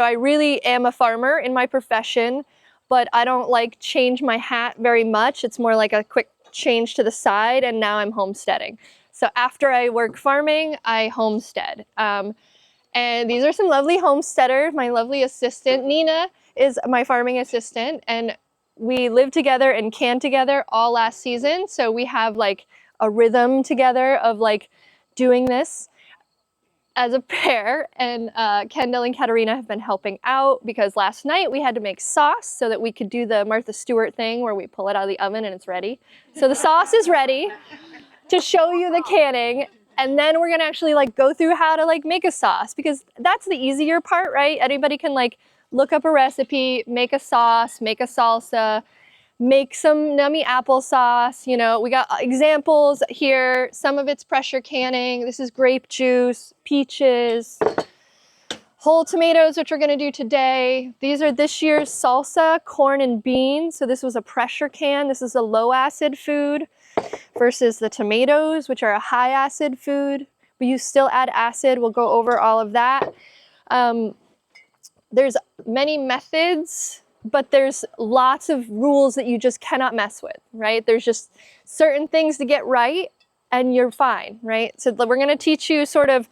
I really am a farmer in my profession, but I don't like change my hat very much. It's more like a quick change to the side, and now I'm homesteading. So after I work farming, I homestead. And these are some lovely homesteaders. My lovely assistant, Nina, is my farming assistant, and we lived together and canned together all last season. So we have like a rhythm together of like doing this as a pair, and Kendall and Katerina have been helping out because last night we had to make sauce so that we could do the Martha Stewart thing where we pull it out of the oven and it's ready. So the sauce is ready to show you the canning, and then we're gonna actually like go through how to like make a sauce, because that's the easier part, right? Anybody can like look up a recipe, make a sauce, make a salsa, make some nummy applesauce. You know, we got examples here. Some of it's pressure canning. This is grape juice, peaches, whole tomatoes, which we're gonna do today. These are this year's salsa, corn and beans. So this was a pressure can. This is a low acid food versus the tomatoes, which are a high acid food. But you still add acid. We'll go over all of that. There's many methods, but there's lots of rules that you just cannot mess with, right? There's just certain things to get right and you're fine, right? So we're gonna teach you sort of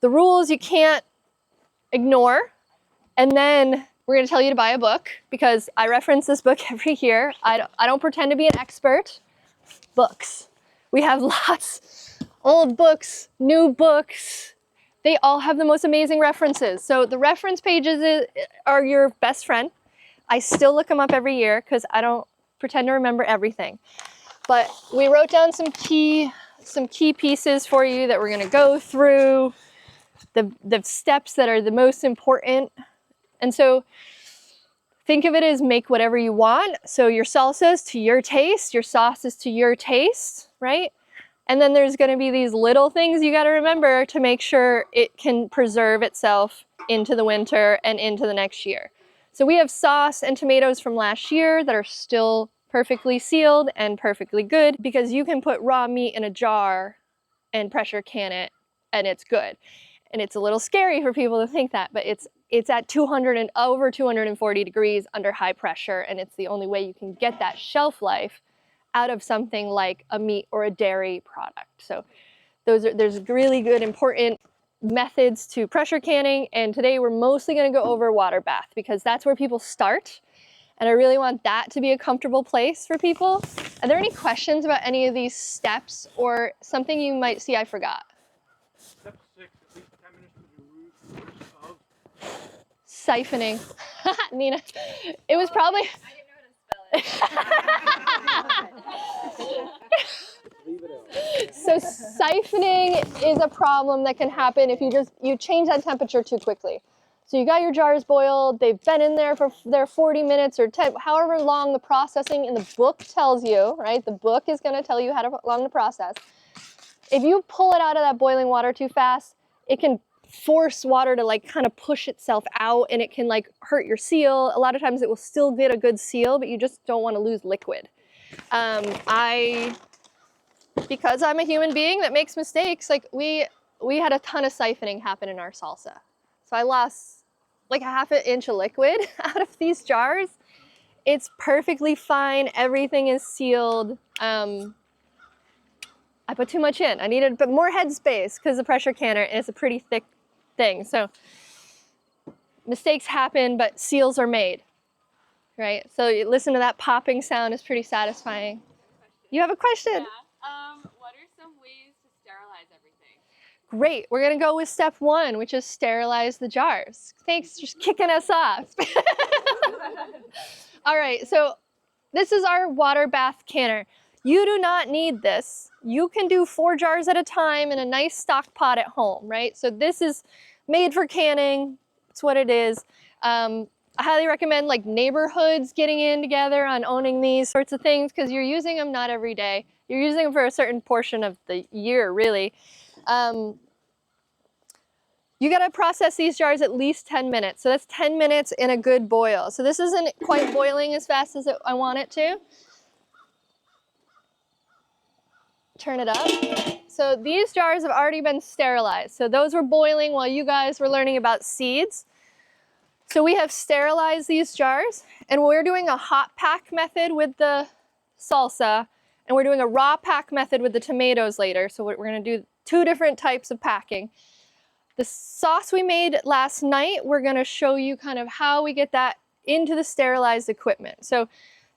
the rules you can't ignore, and then we're gonna tell you to buy a book, because I reference this book every year. I don't pretend to be an expert. Books. We have lots, old books, new books. They all have the most amazing references. So the reference pages are your best friend. I still look them up every year because I don't pretend to remember everything. But we wrote down some key pieces for you that we're gonna go through, the steps that are the most important. And so think of it as make whatever you want. So your salsas to your taste, your sauces to your taste, right? And then there's gonna be these little things you gotta remember to make sure it can preserve itself into the winter and into the next year. So we have sauce and tomatoes from last year that are still perfectly sealed and perfectly good, because you can put raw meat in a jar and pressure can it and it's good. And it's a little scary for people to think that, but it's at 200 and over 240 degrees under high pressure, and it's the only way you can get that shelf life out of something like a meat or a dairy product. So there's really good important methods to pressure canning, and today we're mostly going to go over water bath because that's where people start, and I really want that to be a comfortable place for people. Are there any questions about any of these steps or something you might see I forgot? Step 6, at least 10 minutes to the root of Siphoning. Nina, it was probably... I didn't know how to spell it. So siphoning is a problem that can happen if you change that temperature too quickly. So you got your jars boiled, they've been in there for their 40 minutes or 10, however long the processing in the book tells you, right? The book is gonna tell you how long to process. If you pull it out of that boiling water too fast, it can force water to like kind of push itself out, and it can like hurt your seal. A lot of times it will still get a good seal, but you just don't want to lose liquid. Because I'm a human being that makes mistakes, like we had a ton of siphoning happen in our salsa. So I lost like a half an inch of liquid out of these jars. It's perfectly fine. Everything is sealed. I put too much in. I needed a bit more headspace because the pressure canner is a pretty thick thing. So mistakes happen, but seals are made, right? So you listen to that popping sound, is pretty satisfying. You have a question? Yeah. What are some ways to sterilize everything? Great. We're going to go with step 1, which is sterilize the jars. Thanks for just kicking us off. All right, so this is our water bath canner. You do not need this. You can do 4 jars at a time in a nice stock pot at home, right? So this is made for canning. It's what it is. I highly recommend like neighborhoods getting in together on owning these sorts of things, because you're using them not every day. You're using them for a certain portion of the year, really. You gotta process these jars at least 10 minutes. So that's 10 minutes in a good boil. So this isn't quite boiling as fast as I want it to. Turn it up. So these jars have already been sterilized. So those were boiling while you guys were learning about seeds. So we have sterilized these jars, and we're doing a hot pack method with the salsa, and we're doing a raw pack method with the tomatoes later. So we're gonna do 2 different types of packing. The sauce we made last night, we're gonna show you kind of how we get that into the sterilized equipment. So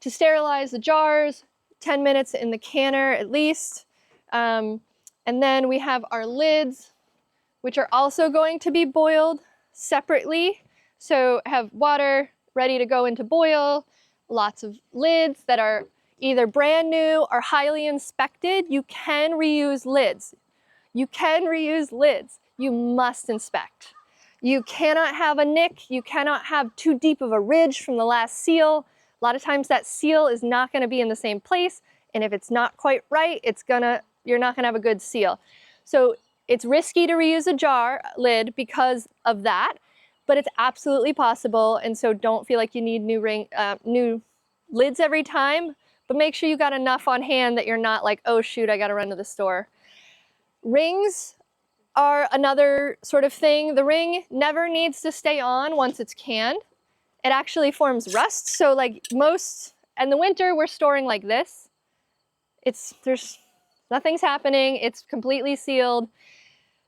to sterilize the jars, 10 minutes in the canner at least. And then we have our lids, which are also going to be boiled separately. So have water ready to go into boil, lots of lids that are either brand new or highly inspected. You can reuse lids. You can reuse lids. You must inspect. You cannot have a nick. You cannot have too deep of a ridge from the last seal. A lot of times that seal is not going to be in the same place, and if it's not quite right, you're not going to have a good seal. So it's risky to reuse a jar lid because of that, but it's absolutely possible, and so don't feel like you need new lids every time, but make sure you got enough on hand that you're not like, oh shoot, I got to run to the store. Rings are another sort of thing. The ring never needs to stay on once it's canned. It actually forms rust. So like in the winter, we're storing like this. Nothing's happening. It's completely sealed.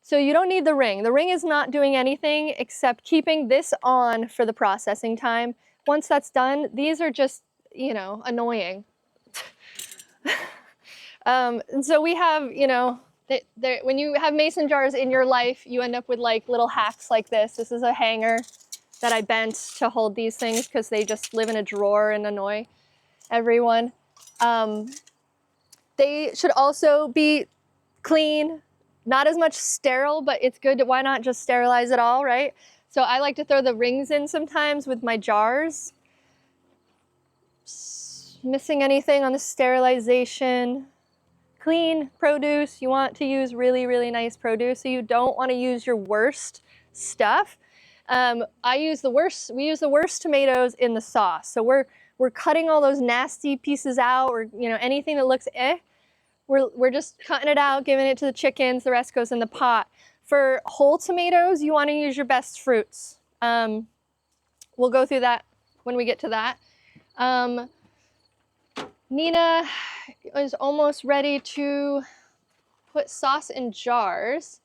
So you don't need the ring. The ring is not doing anything except keeping this on for the processing time. Once that's done, these are just, annoying. And so we have, when you have mason jars in your life, you end up with like little hacks like this. This is a hanger that I bent to hold these things because they just live in a drawer and annoy everyone. They should also be clean, not as much sterile, but it's good to, why not just sterilize it all, right? So I like to throw the rings in sometimes with my jars. Missing anything on the sterilization? Clean produce. You want to use really, really nice produce. So you don't want to use your worst stuff. We use the worst tomatoes in the sauce. So we're cutting all those nasty pieces out, or anything that looks we're just cutting it out, giving it to the chickens. The rest goes in the pot. For whole tomatoes, you want to use your best fruits. We'll go through that when we get to that. Nina is almost ready to put sauce in jars.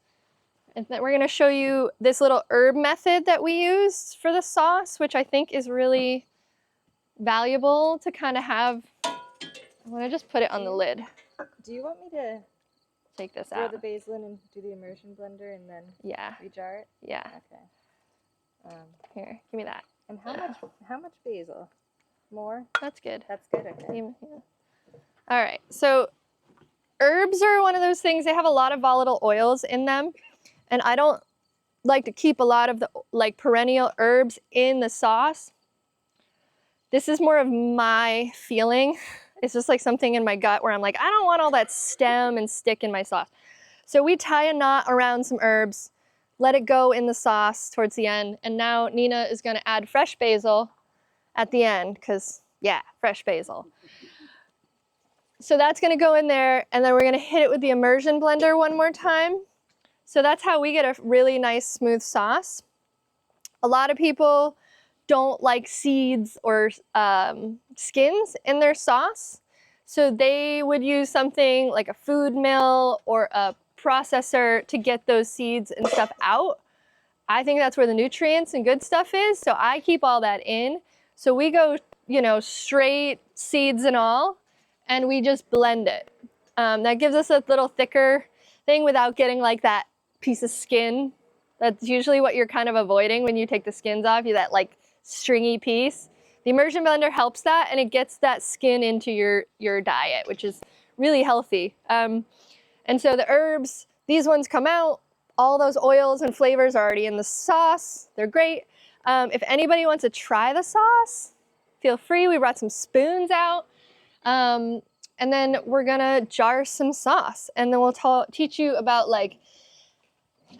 And then we're going to show you this little herb method that we use for the sauce, which I think is really valuable to kind of have. I'm going to just put it on the lid. Do you want me to take this throw out? the basil in and do the immersion blender and then rejar it? Yeah. Okay. Here, give me that. And how much basil? More? That's good. That's good, okay. Yeah. All right, so herbs are one of those things, they have a lot of volatile oils in them, and I don't like to keep a lot of the perennial herbs in the sauce. This is more of my feeling. It's just like something in my gut where I'm like, I don't want all that stem and stick in my sauce. So we tie a knot around some herbs, let it go in the sauce towards the end, and now Nina is gonna add fresh basil at the end, because yeah, fresh basil. So that's gonna go in there, and then we're gonna hit it with the immersion blender one more time. So that's how we get a really nice smooth sauce. A lot of people don't like seeds or skins in their sauce. So they would use something like a food mill or a processor to get those seeds and stuff out. I think that's where the nutrients and good stuff is, so I keep all that in. So we go, straight seeds and all, and we just blend it. That gives us a little thicker thing without getting like that piece of skin. That's usually what you're kind of avoiding when you take the skins off, that like stringy piece. The immersion blender helps that, and it gets that skin into your diet, which is really healthy. And so the herbs, these ones come out, all those oils and flavors are already in the sauce. They're great. If anybody wants to try the sauce, feel free. We brought some spoons out. And then we're gonna jar some sauce, and then we'll teach you about like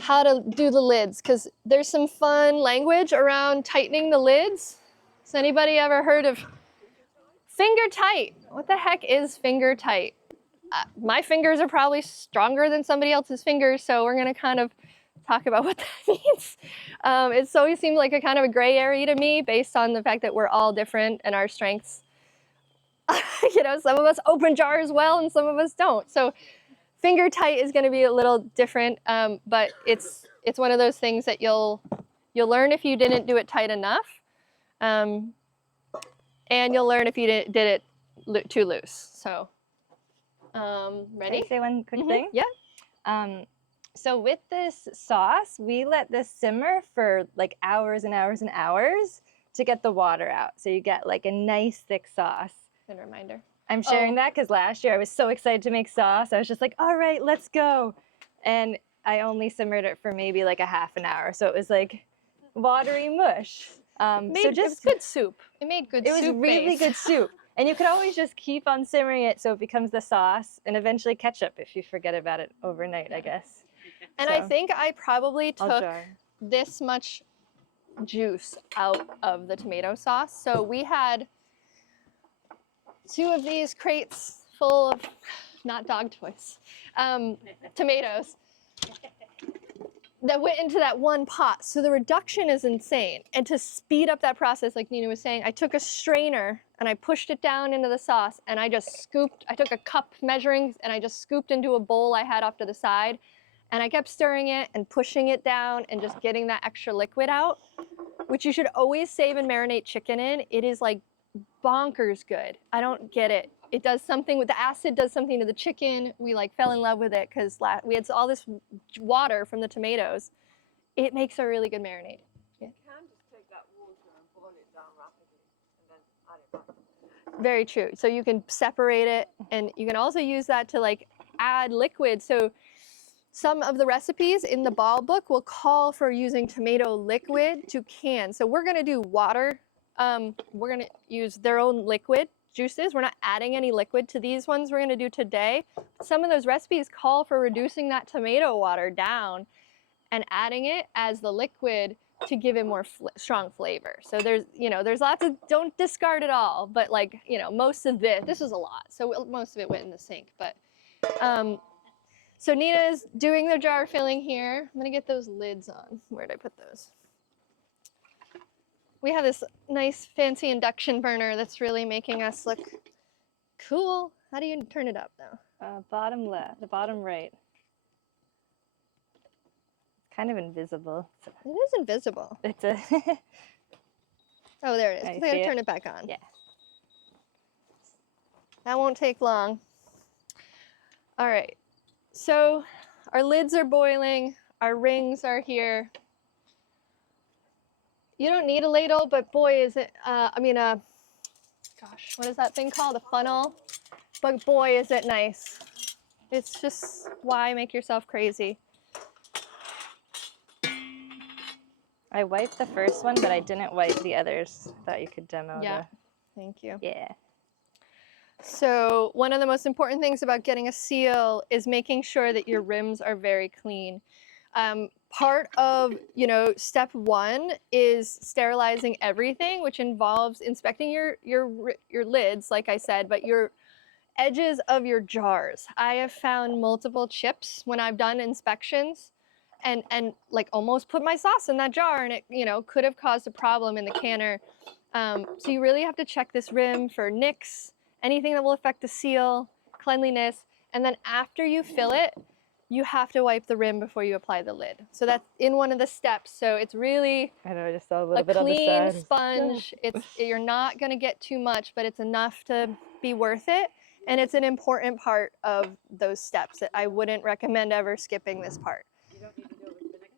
how to do the lids, because there's some fun language around tightening the lids. Has anybody ever heard of finger tight? What the heck is finger tight? My fingers are probably stronger than somebody else's fingers, so we're gonna kind of talk about what that means. It's always seemed like a kind of a gray area to me based on the fact that we're all different and our strengths. You know, some of us open jars well and some of us don't. So finger tight is going to be a little different, but it's one of those things that you'll learn if you didn't do it tight enough, and you'll learn if you did it too loose. So, ready? Can I say one quick thing? Yeah. So with this sauce, we let this simmer for like hours and hours and hours to get the water out. So you get like a nice thick sauce. Good reminder. I'm sharing that because last year I was so excited to make sauce. I was just like, all right, let's go. And I only simmered it for maybe like a half an hour. So it was like watery mush. It was good soup. It made good soup. It was really good soup. And you could always just keep on simmering it so it becomes the sauce and eventually ketchup if you forget about it overnight, I guess. And so, I think I probably took this much juice out of the tomato sauce. So we had 2 of these crates full of, not dog toys, tomatoes that went into that one pot. So the reduction is insane. And to speed up that process, like Nina was saying, I took a strainer and I pushed it down into the sauce and I just scooped, I took a cup measuring and I just scooped into a bowl I had off to the side. And I kept stirring it and pushing it down and just getting that extra liquid out, which you should always save and marinate chicken in. It is like bonkers good. I don't get it. It does something with the acid, does something to the chicken. We like fell in love with it because we had all this water from the tomatoes. It makes a really good marinade. Yeah. You can just take that water and boil it down rapidly and then add it back. Very true. So you can separate it and you can also use that to like add liquid. So some of the recipes in the ball book will call for using tomato liquid to can. So we're gonna do water. We're gonna use their own liquid juices. We're not adding any liquid to these ones we're gonna do today. Some of those recipes call for reducing that tomato water down and adding it as the liquid to give it more strong flavor. So there's lots of, don't discard it all, but like, most of this was a lot. So most of it went in the sink, but, so Nina's doing the jar filling here. I'm gonna get those lids on. Where'd I put those? We have this nice fancy induction burner that's really making us look cool. How do you turn it up now? Bottom left, the bottom right. It's kind of invisible. It is invisible. It's a. Oh, there it is. I gotta turn it back on. Yeah. That won't take long. All right. So our lids are boiling. Our rings are here. You don't need a ladle, but boy, is it, gosh, what is that thing called? A funnel? But boy, is it nice. It's just, why make yourself crazy? I wiped the first one, but I didn't wipe the others. I thought you could demo Thank you. Yeah. So one of the most important things about getting a seal is making sure that your rims are very clean. Part of, step 1 is sterilizing everything, which involves inspecting your lids, like I said, but your edges of your jars. I have found multiple chips when I've done inspections and like almost put my sauce in that jar and it, could have caused a problem in the canner. So you really have to check this rim for nicks, anything that will affect the seal, cleanliness, and then after you fill it, you have to wipe the rim before you apply the lid. So that's in one of the steps. So it's really I know, I just saw a little bit on the clean side. sponge. You're not gonna get too much, but it's enough to be worth it. And it's an important part of those steps that I wouldn't recommend ever skipping this part. You don't need to do it with vinegar?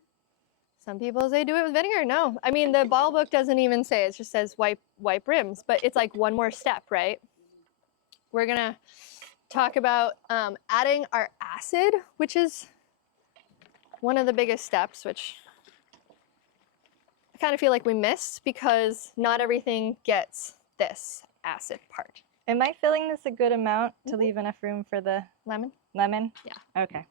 Some people say do it with vinegar. No, I mean, the ball book doesn't even say, it just says wipe rims, but it's like one more step, right? We're gonna talk about adding our acid, which is one of the biggest steps, which I kind of feel like we missed because not everything gets this acid part. Am I filling this a good amount to leave enough room for the Lemon? lemon? Yeah. Okay.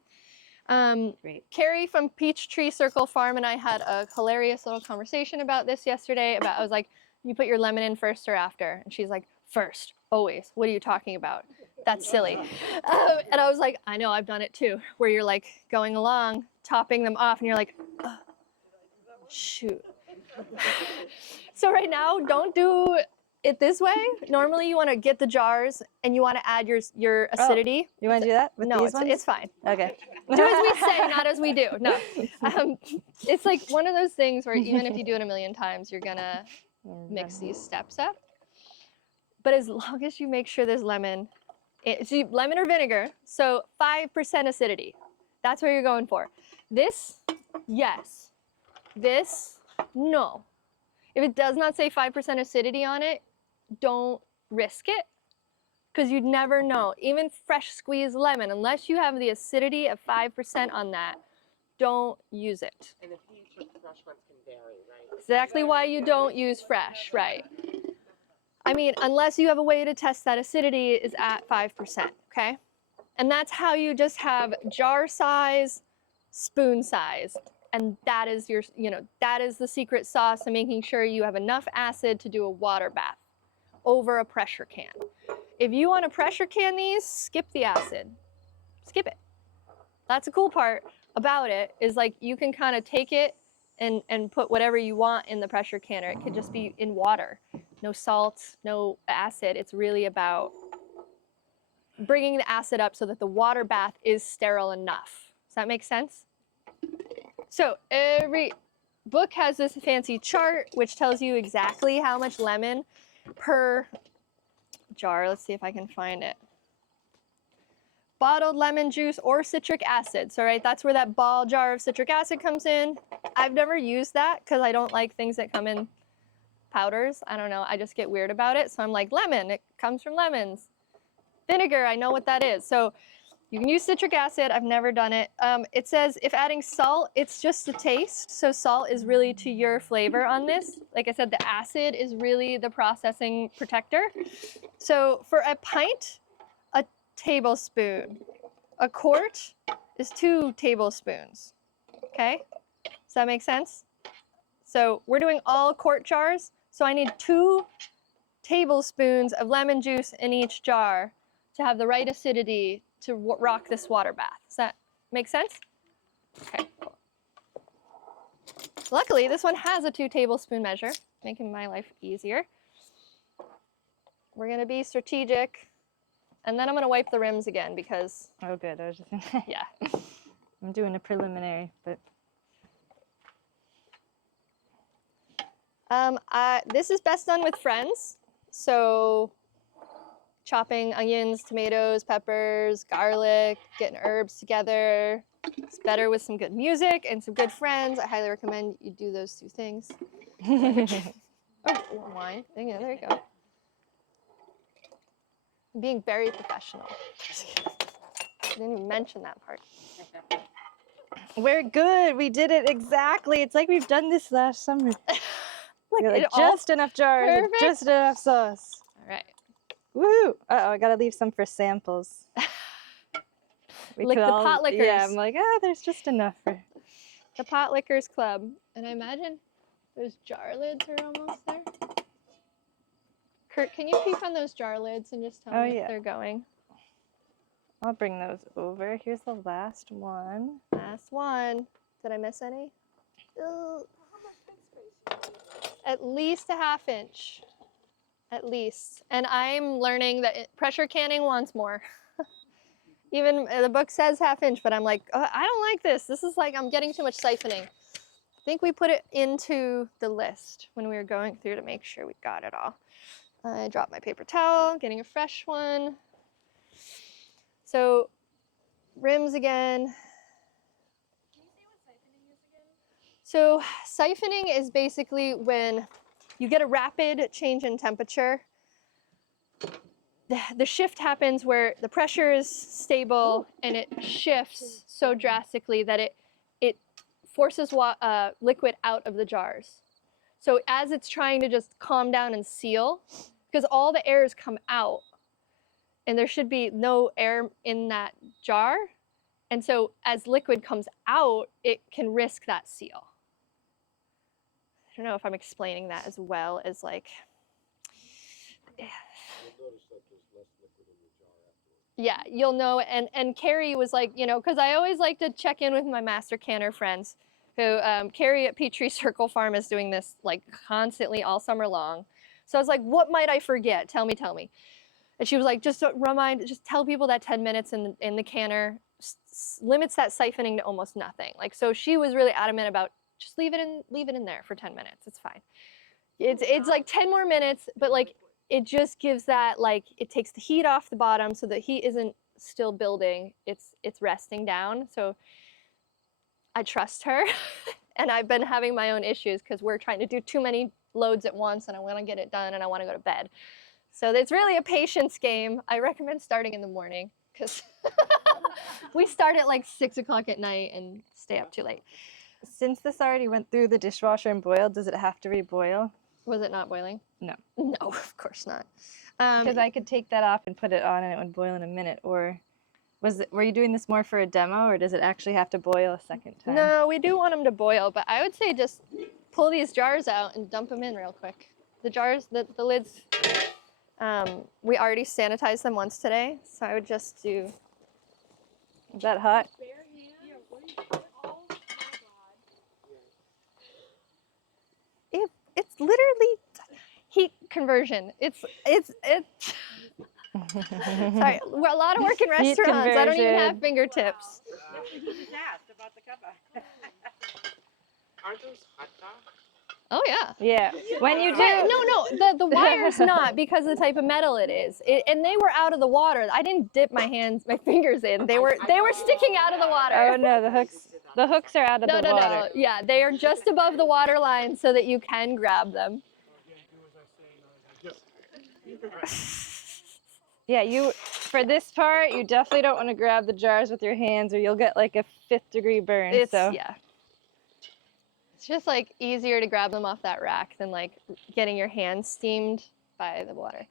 Great. Carrie from Peachtree Circle Farm and I had a hilarious little conversation about this yesterday. I was like, you put your lemon in first or after? And she's like, first, always. What are you talking about? That's silly. And I was like, I know, I've done it too, where you're like going along, topping them off, and you're like, oh, shoot. So right now, don't do it this way. Normally, you want to get the jars and you want to add your acidity. You want to do that with No, these ones? it's fine. Okay. Do as we say, not as we do. No, it's like one of those things where even if you do it a million times, you're gonna mix these steps up. But as long as you make sure there's lemon, lemon or vinegar, so 5% acidity. That's what you're going for. This, yes. This, no. If it does not say 5% acidity on it, don't risk it, because you'd never know. Even fresh squeezed lemon, unless you have the acidity of 5% on that, don't use it. And the pH of fresh ones can vary, right? Exactly why you don't use fresh, right? I mean, unless you have a way to test that acidity is at 5%, okay? And that's how you just have jar size, spoon size. And that is your, that is the secret sauce to making sure you have enough acid to do a water bath over a pressure can. If you want to pressure can these, skip the acid. Skip it. That's the cool part about it, is like you can kind of take it and put whatever you want in the pressure canner. It could just be in water. No salt, no acid. It's really about bringing the acid up so that the water bath is sterile enough. Does that make sense? So every book has this fancy chart which tells you exactly how much lemon per jar. Let's see if I can find it. Bottled lemon juice or citric acid. So right, that's where that ball jar of citric acid comes in. I've never used that because I don't like things that come in powders. I don't know, I just get weird about it. So I'm like, lemon, it comes from lemons. Vinegar, I know what that is. So you can use citric acid. I've never done it. It says if adding salt, it's just a taste. So salt is really to your flavor on this. Like I said, the acid is really the processing protector. So for a pint, a tablespoon. A quart is 2 tablespoons. Okay? Does that make sense? So we're doing all quart jars. So I need 2 tablespoons of lemon juice in each jar to have the right acidity to rock this water bath. Does that make sense? Okay, cool. Luckily, this one has a 2 tablespoon measure, making my life easier. We're gonna be strategic, and then I'm gonna wipe the rims again because, Oh, good. I was just gonna yeah. I'm doing a preliminary, but This is best done with friends. So chopping onions, tomatoes, peppers, garlic, getting herbs together. It's better with some good music and some good friends. I highly recommend you do those 2 things. Oh, wine. Yeah, there you go. I'm being very professional. I didn't even mention that part. we're good. We did it exactly. It's like we've done this last summer. Like, You're like, it all just enough jars, and perfect. just enough sauce. All right. Woohoo! Uh-oh, I gotta leave some for samples. Like the pot lickers. Yeah, I'm like, there's just enough for... The Pot Lickers Club. And I imagine those jar lids are almost there. Kurt, can you peek on those jar lids and just tell me if they're going? I'll bring those over. Here's the last one. Last one. Did I miss any? Ooh. At least a 1/2 inch. At least. And I'm learning that pressure canning wants more. Even the book says 1/2 inch, but I'm like, oh, I don't like this. This is like, I'm getting too much siphoning. I think we put it into the list when we were going through to make sure we got it all. I dropped my paper towel, getting a fresh one. So rims again. Can you say what siphoning is again? So siphoning is basically when you get a rapid change in temperature. The shift happens where the pressure is stable and it shifts so drastically that it forces liquid out of the jars. So as it's trying to just calm down and seal, because all the air has come out and there should be no air in that jar. And so as liquid comes out, it can risk that seal. I don't know if I'm explaining that as well as like... You'll notice that there's less liquid in the jar afterwards. Yeah, you'll know. And Carrie was like, you know, because I always like to check in with my master canner friends who Carrie at Petrie Circle Farm is doing this like constantly all summer long. So I was like, what might I forget? Tell me, tell me. And she was like, just tell people that 10 minutes in the canner limits that siphoning to almost nothing. Like, so she was really adamant about just leave it in there for 10 minutes. It's fine. It's like 10 more minutes, but like it just gives that, like, it takes the heat off the bottom so the heat isn't still building. It's resting down. So I trust her. And I've been having my own issues because we're trying to do too many loads at once and I want to get it done and I want to go to bed. So it's really a patience game. I recommend starting in the morning because we start at like 6 o'clock at night and stay up too late. Since this already went through the dishwasher and boiled, does it have to reboil? Was it not boiling? No. No, of course not. Because I could take that off and put it on and it would boil in a minute. Or were you doing this more for a demo, or does it actually have to boil a second time? No, we do want them to boil, but I would say just pull these jars out and dump them in real quick. The jars, the lids, we already sanitized them once today, so I would just do. Is that hot? It's literally heat conversion. It's sorry, we're a lot of work in restaurants. I don't even have conversion. fingertips. He just asked about the cover. Aren't those hot dogs? Oh yeah. Yeah. When you do. No, the wire's not because of the type of metal it is. And they were out of the water. I didn't dip my fingers in. They were sticking out of the water. Oh no, the hooks are out of the water. No. Yeah, they are just above the water line so that you can grab them. Yeah, for this part, you definitely don't want to grab the jars with your hands or you'll get like a 5th degree burn. Yeah. It's just like easier to grab them off that rack than like getting your hands steamed by the water.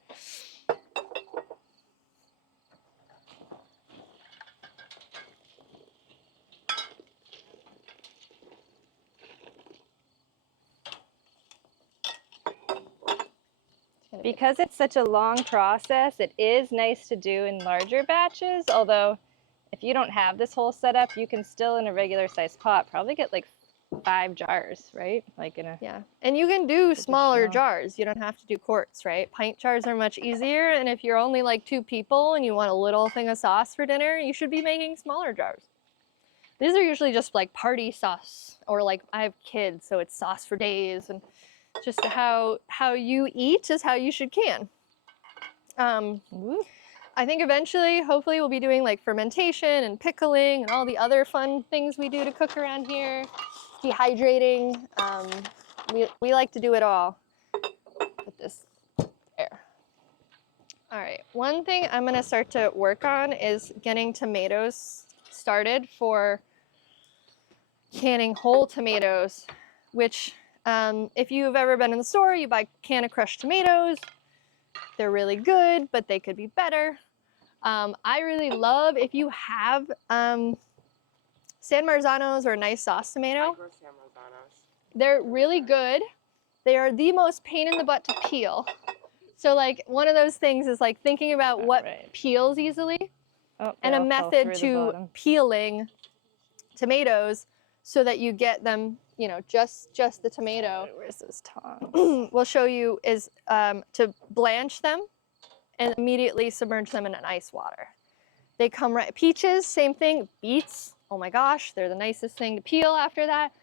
Because it's such a long process, it is nice to do in larger batches, although if you don't have this whole setup, you can still in a regular sized pot probably get like 5 jars, right? Like in a Yeah, and you can do smaller jars. You don't have to do quarts, right? Pint jars are much easier, and if you're only like 2 people and you want a little thing of sauce for dinner, you should be making smaller jars. These are usually just like party sauce, or like I have kids, so it's sauce for days, and just how you eat is how you should can. I think eventually, hopefully, we'll be doing like fermentation and pickling and all the other fun things we do to cook around here. Dehydrating. We like to do it all. Put this there. All right, one thing I'm gonna start to work on is getting tomatoes started for canning whole tomatoes, which if you've ever been in the store, you buy a can of crushed tomatoes. They're really good, but they could be better. I really love if you have San Marzanos or a nice sauce tomato. I grow San Marzanos. They're really good. They are the most pain in the butt to peel. So like one of those things is like thinking about what peels easily and a method to peeling tomatoes so that you get them, you know, just the tomato. Where's those tongs? We'll show you is to blanch them and immediately submerge them in an ice water. They come right, peaches, same thing, beets, oh my gosh, they're the nicest thing to peel after that.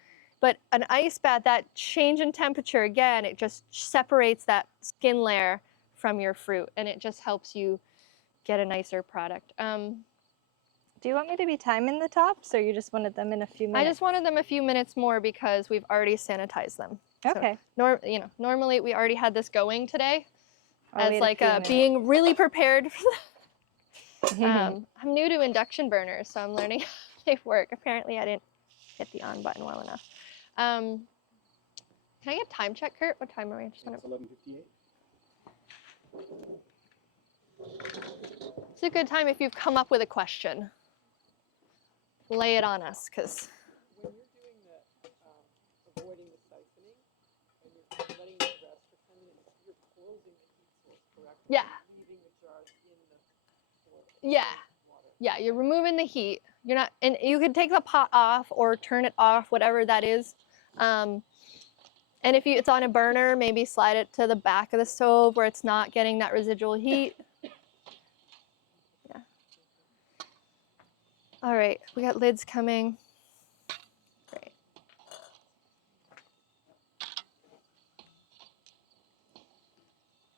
But an ice bath, that change in temperature, again, it just separates that skin layer from your fruit and it just helps you get a nicer product. Do you want me to be timing the tops or you just wanted them in a few minutes? I just wanted them a few minutes more because we've already sanitized them. Okay. So, normally we already had this going today as like being really prepared for I'm new to induction burners, so I'm learning how they work. Apparently I didn't hit the on button well enough. Can I get a time check, Kurt? What time are we? It's 11:58. It's a good time if you've come up with a question. Lay it on us, because When you're doing the avoiding the siphoning and you're letting it rest for 10 minutes, you're closing the heat source, correct? yeah, Leaving the jars in the boiler. Yeah. Yeah, you're removing the heat. You're not, and you can take the pot off or turn it off, whatever that is. And if it's on a burner, maybe slide it to the back of the stove where it's not getting that residual heat. Yeah. All right, we got lids coming. Great.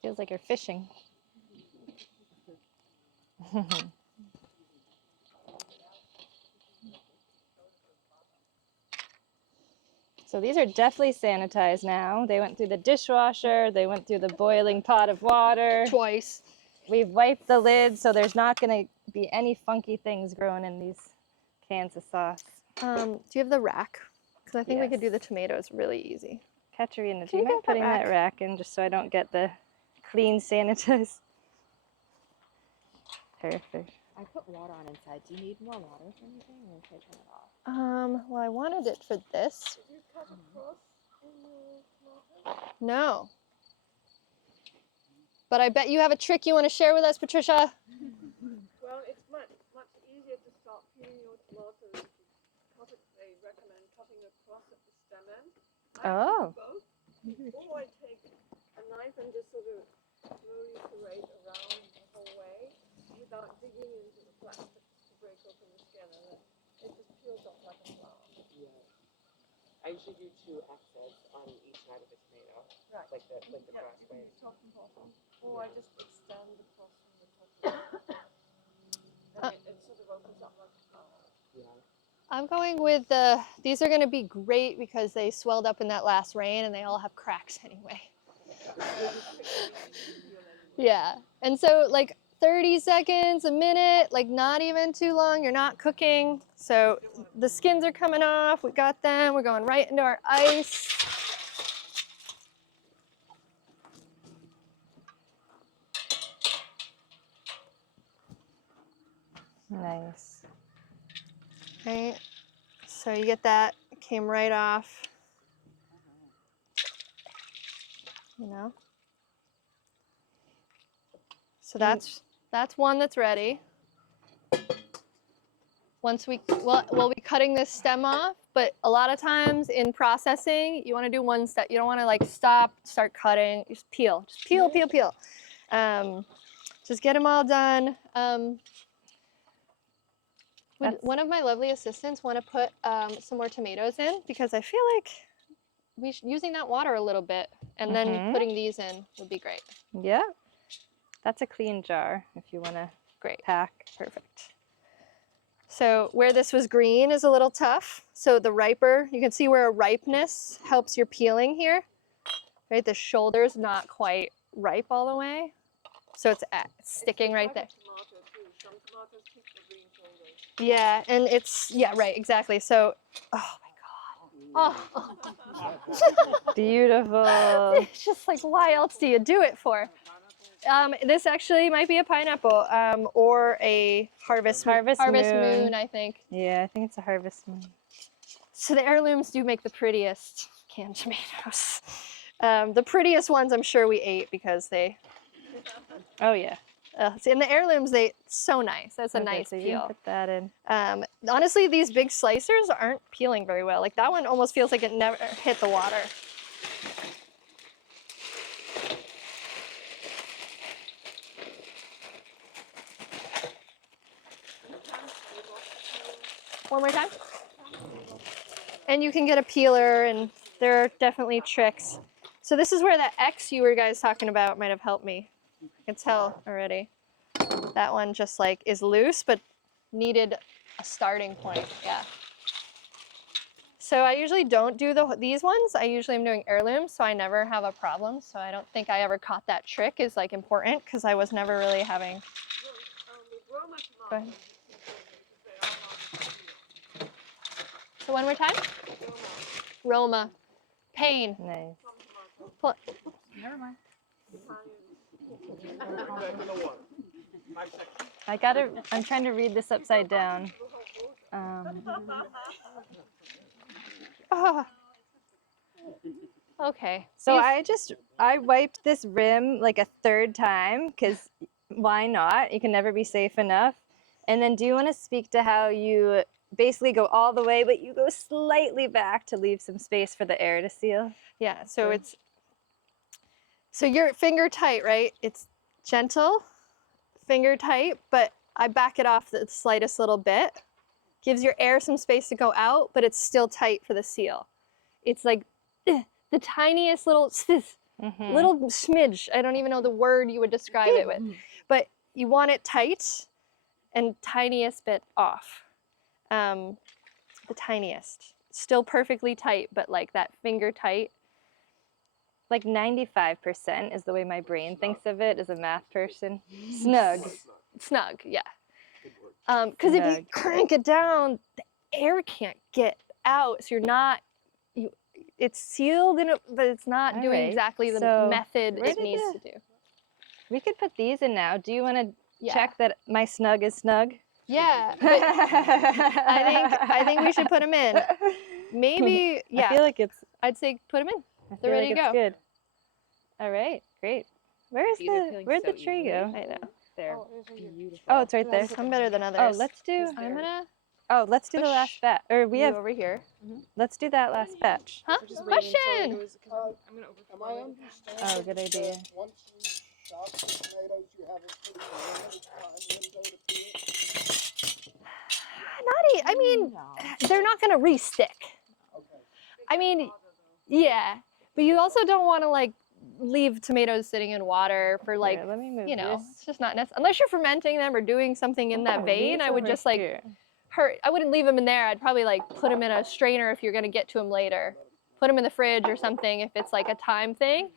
Feels like you're fishing. So these are definitely sanitized now. They went through the dishwasher, they went through the boiling pot of water. Twice. We've wiped the lid, so there's not going to be any funky things growing in these cans of sauce. Do you have the rack? Because I think we could do Yes. the tomatoes really easy. Katerina, do Can you you mind get that putting that rack in just so I don't get the clean sanitized? Perfect. I put water on inside. Do you need more water for anything, or should I turn it off? Well, I wanted it for this. Did you cut across in your tomato? No. But I bet you have a trick you want to share with us, Patricia. Well, it's much easier to start peeling your tomatoes. Cut it, they recommend cutting across at the stem end. Oh. Or I take a knife and just sort of slowly serrate around the whole way without digging into the plastic to break open the skin, and then it just peels off like a flower. Yeah. I usually do 2 X's on each side of the tomato, Right. like the Yeah, grass you can way. use top and bottom, or I just extend across from the top. And it sort of opens up like a flower. Yeah. I'm going with these are going to be great because they swelled up in that last rain and they all have cracks anyway. Yeah. And so like 30 seconds, a minute, like not even too long, you're not cooking. So the skins are coming off, we got them, we're going right into our ice. Nice. Right. So you get that, it came right off. You know. So that's one that's ready. Once we'll be cutting this stem off, but a lot of times in processing, you want to do one step. You don't want to like stop, start cutting. Just peel, peel. Just get them all done. Would one of my lovely assistants want to put some more tomatoes in? Because I feel like using that water a little bit and then putting these in would be great. Yeah. That's a clean jar if you want to pack. Perfect. So where this was green is a little tough. So the riper, you can see where a ripeness helps your peeling here. Right, the shoulder's not quite ripe all the way. So it's sticking right there. Tomato too. Some tomatoes keep the green shoulders. Yeah, and it's, yeah, right, exactly. So, oh my God. Oh. Beautiful. It's just like, why else do you do it for? This actually might be a pineapple or a harvest moon, I think. Yeah, I think it's a harvest moon. So the heirlooms do make the prettiest canned tomatoes. The prettiest ones I'm sure we ate because they... Oh, yeah. In the heirlooms, so nice. That's a nice so you peel. can put that in. Honestly, these big slicers aren't peeling very well. Like that one almost feels like it never hit the water. One more time. And you can get a peeler, and there are definitely tricks. So this is where that X you were guys talking about might have helped me. I can tell already. That one just like is loose, but needed a starting point. Yeah. So I usually don't do these ones. I usually am doing heirlooms, so I never have a problem. So I don't think I ever caught that trick is like important because I was never really having. With Roma Go ahead. tomatoes, because they are hard to peel. So one more time. Roma. Pain. Nice. Never mind. I'm trying to read this upside down. Oh. Okay. So I wiped this rim like a 3rd time because why not? You can never be safe enough. And then do you want to speak to how you basically go all the way, but you go slightly back to leave some space for the air to seal? Yeah, so Sure. so you're finger tight, right? It's gentle, finger tight, but I back it off the slightest little bit. Gives your air some space to go out, but it's still tight for the seal. It's like the tiniest little little smidge. I don't even know the word you would describe it with, but you want it tight and tiniest bit off. The tiniest. Still perfectly tight, but like that finger tight. Like 95% is the way my brain thinks of it as a math person. Snug. Snug, yeah. Because if you Snug. crank it down, the air can't get out. So you're not, it's sealed, but it's not All doing right, exactly the so method where it did needs to do. We could put these in now. Do you want to Yeah. check that my snug is snug? Yeah, but I think we should put them in. Maybe, yeah. I feel like it's. I'd say put them in. I They're feel ready like to it's go. good. All right, great. Where's These are the peeling where'd so the tree easily. go? I know. They're beautiful. Oh, it's right there. Some better than others. Oh, let's do. I'm gonna Let's do the push last batch. Or we you have. over here. Let's do that last batch. Huh? We're just waiting until it Question. goes, because I'm gonna Am I overflow it. understanding Oh, good idea. that once you shop the tomatoes, you have a pretty limited time window to peel? I mean, they're not gonna re-stick. Okay. I mean, yeah, but you also don't want to like leave tomatoes sitting in water for like, Here, let me move you know, this. it's just not necessary. Unless you're fermenting them or doing something in that Oh, vein, these I would over just like here. I wouldn't leave them in there. I'd probably like put them in a strainer if you're gonna get to them later. Put them in the fridge or something if it's like a time thing.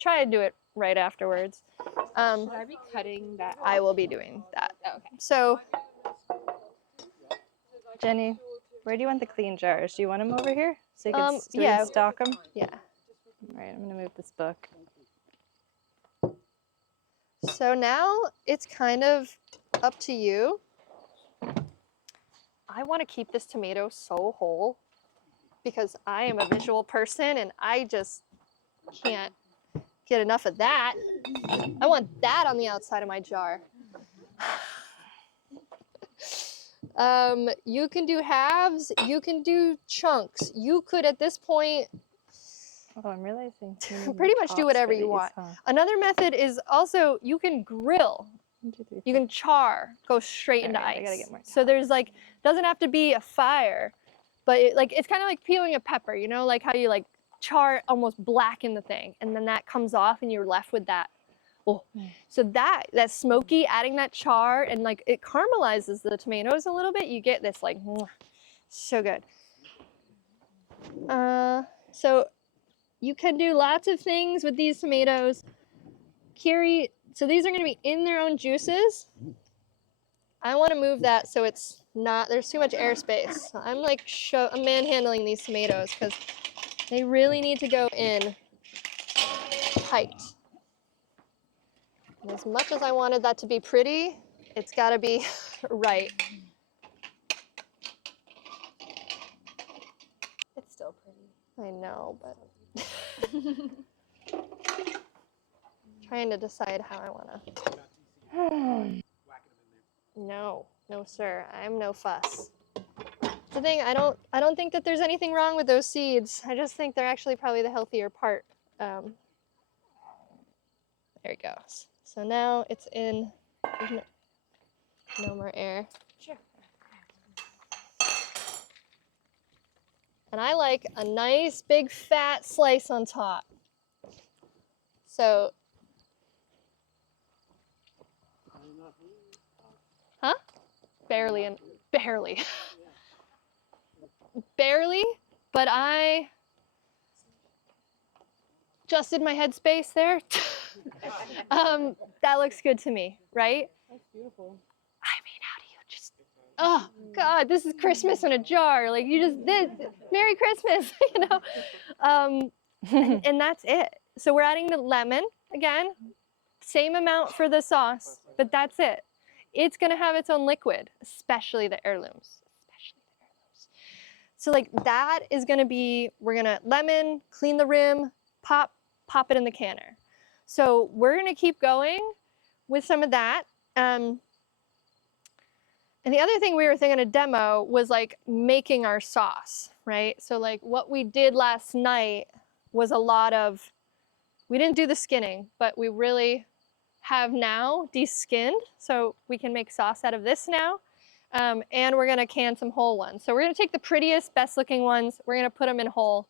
Try to do it right afterwards. Should I be cutting that? I will be doing that. Oh, okay. So Jenny, where do you want the clean jars? Do you want them over here so you can so we yeah. can stock them? yeah. All right, I'm gonna move this book. So now it's kind of up to you. I want to keep this tomato so whole because I am a visual person and I just can't get enough of that. I want that on the outside of my jar. You can do halves, you can do chunks. You could at this point Oh, I'm realizing. pretty much do whatever you want. Another method is also you can grill. 1, 2, 3, You can char, go straight into Alright, I ice. gotta get more So there's like, doesn't have to be a fire, but it's kind of like peeling a pepper, you know, like how you like char almost blacken the thing and then that comes off and you're left with that. Oh, so that smoky, adding that char and like it caramelizes the tomatoes a little bit. You get this like, so good. So you can do lots of things with these tomatoes. Kiri, so these are going to be in their own juices. I want to move that so it's not, there's too much airspace. So I'm like, I'm manhandling these tomatoes because they really need to go in tight. And as much as I wanted that to be pretty, it's got to be right. It's still pretty. I know, but trying to decide how I want to. No, sir. I'm no fuss. The thing, I don't think that there's anything wrong with those seeds. I just think they're actually probably the healthier part. There it goes. So now it's in. There's no more air. Sure. And I like a nice big fat slice on top. So. Huh? Barely. Barely, but I adjusted my headspace there. That looks good to me, right? That's beautiful. I mean, how do you just, oh God, this is Christmas in a jar. Like you just did, Merry Christmas, you know? And that's it. So we're adding the lemon again, same amount for the sauce, but that's it. It's gonna have its own liquid, especially the heirlooms. So like that is gonna be, we're gonna lemon, clean the rim, pop it in the canner. So we're gonna keep going with some of that. And the other thing we were thinking to demo was like making our sauce, right? So like what we did last night was a lot of, we didn't do the skinning, but we really have now de-skinned, so we can make sauce out of this now. And we're gonna can some whole ones. So we're gonna take the prettiest, best looking ones, we're gonna put them in whole,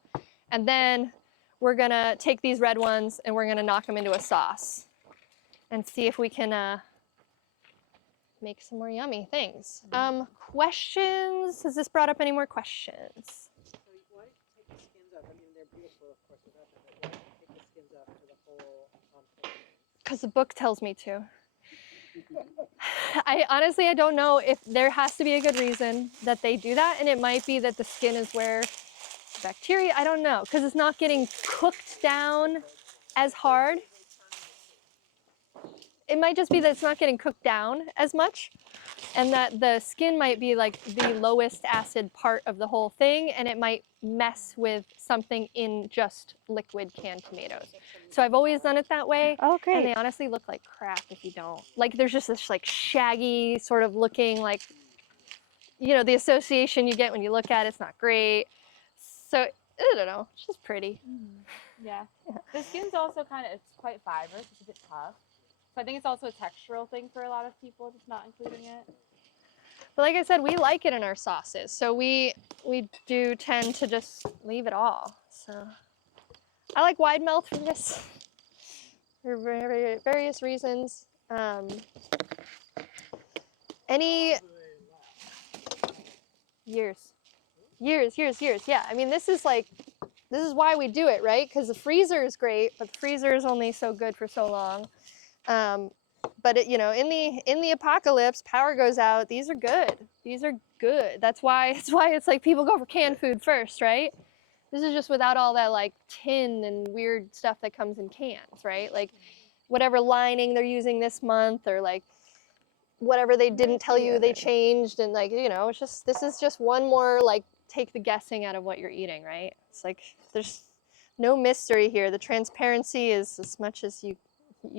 and then we're gonna take these red ones and we're gonna knock them into a sauce and see if we can make some more yummy things. Questions? Has this brought up any more questions? So why take the skins off? I mean, they're beautiful, of course, without them, but why take the skins off for the whole thing? Because the book tells me to. I don't know if there has to be a good reason that they do that, and it might be that the skin is where the bacteria, I don't know, because it's not getting cooked down as hard. It might just be that it's not getting cooked down as much, and that the skin might be like the lowest acid part of the whole thing, and it might mess with something in just liquid canned tomatoes. So I've always done it that way. Oh, great. And they honestly look like crap if you don't. Like there's just this like shaggy sort of looking, like, you know, the association you get when you look at it's not great. So I don't know, it's just pretty. Yeah. The skin's also kind of, it's quite fibrous, it's a bit tough. So I think it's also a textural thing for a lot of people just not including it. But like I said, we like it in our sauces. So we do tend to just leave it all. So I like wide mouth for this for various reasons. Any years. Yeah, I mean, this is why we do it, right? Because the freezer is great, but the freezer is only so good for so long. But it, you know, in the apocalypse, power goes out. These are good. These are good. That's why it's like people go for canned food first, right? This is just without all that like tin and weird stuff that comes in cans, right? Like whatever lining they're using this month, or like whatever they didn't tell you they changed, and like, you know, it's just, this is just one more like take the guessing out of what you're eating, right? It's like there's no mystery here. The transparency is as much as you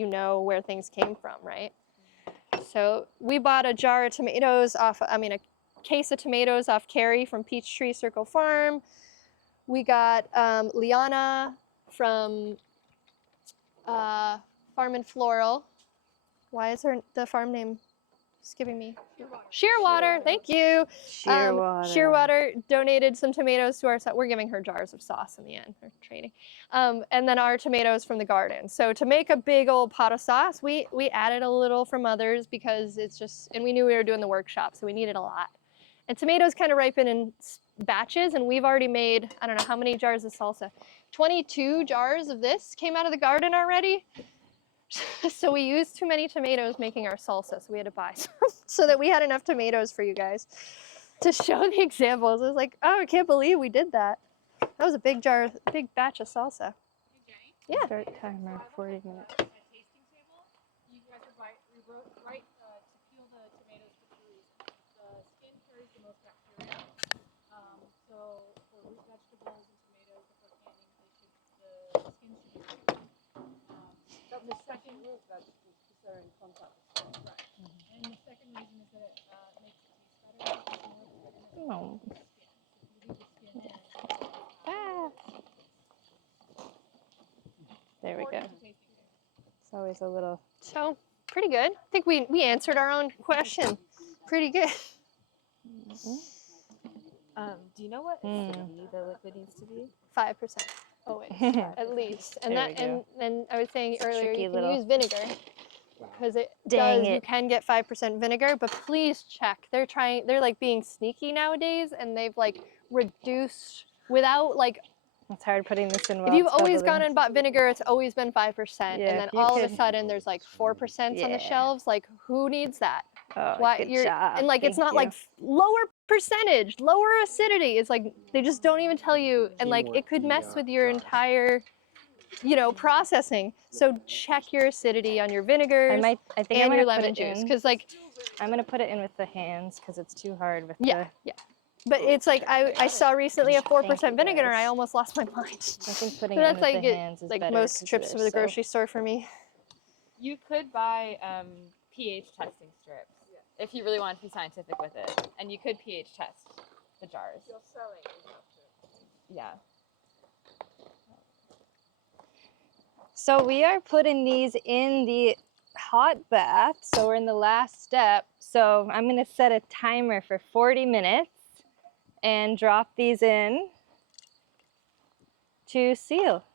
know where things came from, right? So we bought a jar of tomatoes a case of tomatoes off Carrie from Peachtree Circle Farm. We got Liana from Farm and Floral. Why is the farm name skipping me? Shearwater, thank you. Shearwater donated some tomatoes to our set. We're giving her jars of sauce in the end. We're trading. And then our tomatoes from the garden. So to make a big old pot of sauce, we added a little from others because it's just, and we knew we were doing the workshop, so we needed a lot. And tomatoes kind of ripen in batches, and we've already made, I don't know how many jars of salsa. 22 jars of this came out of the garden already. So we used too many tomatoes making our salsa, so we had to buy some so that we had enough tomatoes for you guys to show the examples. I was like, oh, I can't believe we did that. That was a big batch of salsa. Yeah. Start timer, 40 minutes. At tasting table, you guys would write to peel the tomatoes for two reasons. The skin carries the most bacteria, so for root vegetables and tomatoes, before canning, the skin should be removed. That's the second root vegetables because they're in contact with salt. Right. And the second reason is that it makes it taste better because more of the bitterness No. is in the skin. So if you leave the skin in, Ah. There we go. It's always a little. So pretty good. I think we answered our own question. Pretty good. Do you know what acidity the liquid needs to be? 5%. Always, at least. And There we that, go. and I was saying earlier, tricky you can little- use vinegar because it Dang does. You it. can get 5% vinegar, but please check. They're like being sneaky nowadays, and they've like reduced without like. It's hard putting this in. If while you've it's always bubbling. gone and bought vinegar, it's always been 5%, Yeah, and then if you all of a could- sudden there's like 4% on the Yeah. shelves. Like, who needs that? Oh, Why good you're job. and like it's Thank not you. like lower percentage, lower acidity. It's like they just don't even tell you, and like it could mess with your entire, you know, processing. So check your acidity on your vinegars I think and I'm your gonna put lemon it juice, in. because like I'm gonna put it in with the hands because it's too hard with yeah. But it's like I saw recently a 4% vinegar, and I guys. almost lost my mind. I think putting So it in that's with like the hands is like better. most 'cause trips to they're the so- grocery store for me. You could buy pH testing strips if you really wanted to be scientific with it, and you could pH test the jars. If you're selling, you have to. Yeah. So we are putting these in the hot bath. So we're in the last step. So I'm going to set a timer for 40 minutes and drop these in to seal.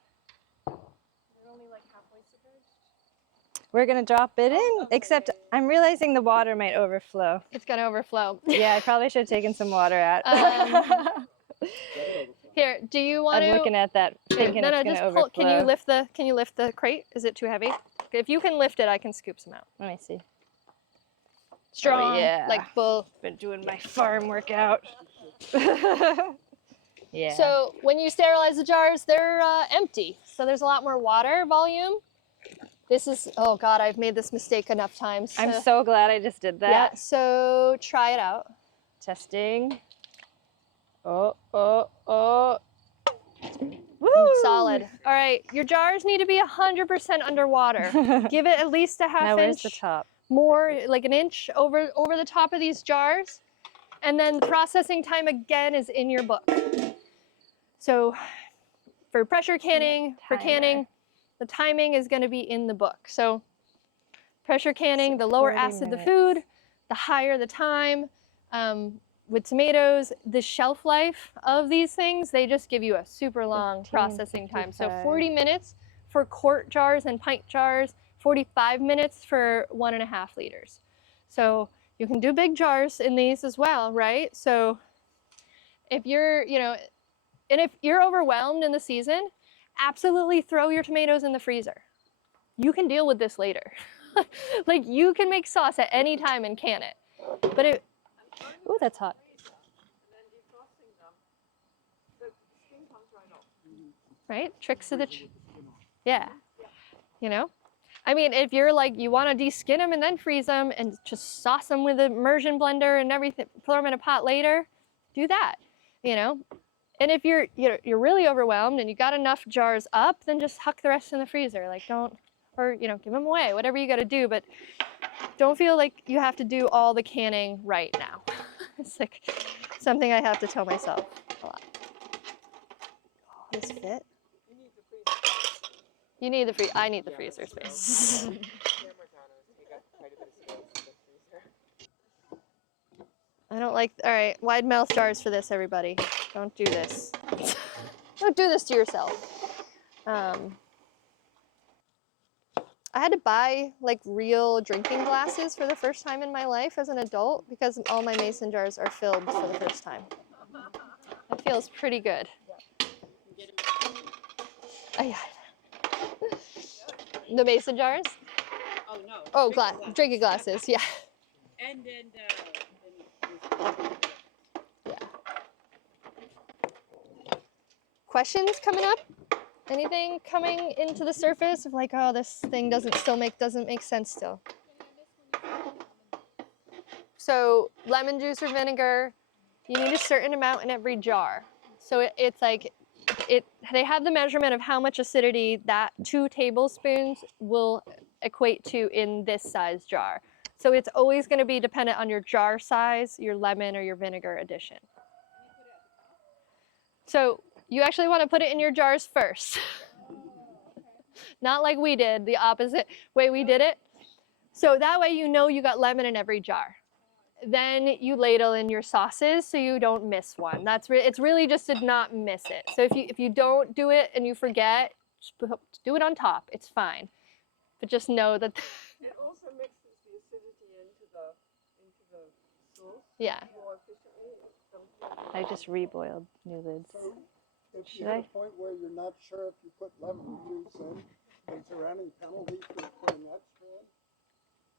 They're only like halfway submerged. We're going to drop it in, okay, except yeah, yeah. I'm realizing the water might overflow. It's gonna overflow. Yeah, I probably should have taken some water out. Here, do you want I'm to? looking at that thinking no, it's no, going just to pull. overflow. Can you lift the crate? Is it too heavy? If you can lift it, I can scoop some out. Let me see. Strong, Oh, yeah. like bull. Been doing my farm workout. Yeah. So when you sterilize the jars, they're empty. So there's a lot more water volume. This is, oh God, I've made this mistake enough times. I'm so glad I just did that. Yeah, so try it out. Testing. Oh. Woo! Solid. All right, your jars need to be 100% underwater. Give it at least a half Now where's the inch top? more, like an inch over the top of these jars. And then the processing time again is in your book. So for pressure canning, for Timer. canning, the timing is going to be in the book. So pressure canning, the lower 40 acid the minutes. food, the higher the time. With tomatoes, the shelf life of these things, they just give you a super long 15, processing time. So 55. 40 minutes for quart jars and pint jars, 45 minutes for 1.5 liters. So you can do big jars in these as well, right? So if you're, and if you're overwhelmed in the season, absolutely throw your tomatoes in the freezer. You can deal with this later. Like you can make sauce at any time and can it. But Ooh, that's hot. And then defrosting them, the skin comes right off. right? Tricks of the, yeah. I mean, if you're like, you want to de-skin them and then freeze them and just sauce them with an immersion blender and everything, throw them in a pot later, do that, And if you're really overwhelmed and you got enough jars up, then just huck the rest in the freezer. Like or give them away, whatever you got to do, but don't feel like you have to do all the canning right now. It's like something I have to tell myself a lot. Oh, this fit? You need the freezer. You need the I need the freezer space. Parmesanos take up quite a bit of space in the freezer. I don't like, all right, wide mouth jars for this, everybody. Don't do this. Don't do this to yourself. I had to buy like real drinking glasses for the first time in my life as an adult because all my mason jars are filled for the first time. It feels pretty good. Oh, yeah. The mason jars? Oh, no. Oh, drinking glasses, yeah. And then Yeah. Questions coming up? Anything coming into the surface of like, oh, this thing doesn't make sense still? So lemon juice or vinegar, you need a certain amount in every jar. So it's like, they have the measurement of how much acidity that 2 tablespoons will equate to in this size jar. So it's always going to be dependent on your jar size, your lemon or your vinegar addition. So you actually want to put it in your jars first. Not like we did, the opposite way we did it. So that way you know you got lemon in every jar. Then you ladle in your sauces so you don't miss one. It's really just to not miss it. So if you don't do it and you forget, just do it on top. It's fine. But just know that It also mixes the acidity into the sauce yeah. more efficiently. I just reboiled new lids. So if Should you hit I? a point where you're not sure if you put lemon juice in, is there any penalty for putting extra in?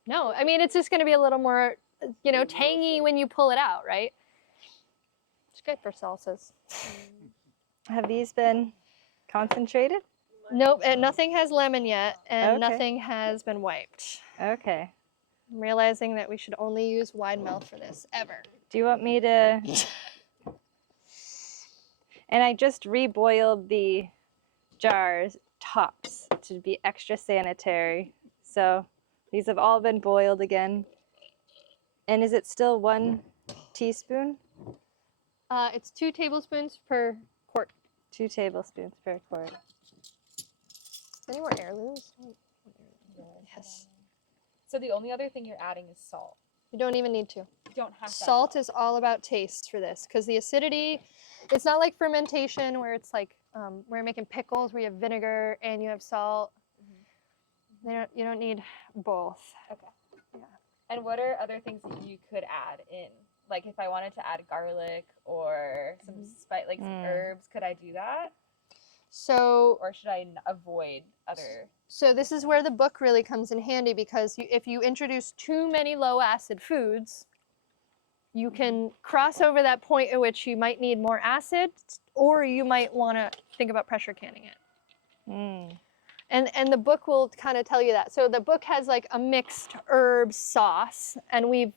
No, I mean, it's just going to be a little more, tangy when you pull it out, right? It's good for salsas. Have these been concentrated? Nope, and nothing has lemon yet, and Okay. nothing has been wiped. Okay. I'm realizing that we should only use wide mouth for this, ever. Do you want me to? And I just reboiled the jars tops to be extra sanitary. So these have all been boiled again. And is it still 1 teaspoon? It's 2 tablespoons per quart. 2 tablespoons per quart. Any more heirlooms? Yes. So the only other thing you're adding is salt. You don't even need to. You don't have to. Salt is all about taste for this because the acidity, it's not like fermentation where it's like where you're making pickles where you have vinegar and you have salt. You don't need both. Okay. Yeah. And what are other things that you could add in? Like if I wanted to add garlic or some some herbs, could I do that? So, Or should I avoid other? so this is where the book really comes in handy because if you introduce too many low acid foods, you can cross over that point at which you might need more acid, or you might want to think about pressure canning it. And the book will kind of tell you that. So the book has like a mixed herb sauce, and we've,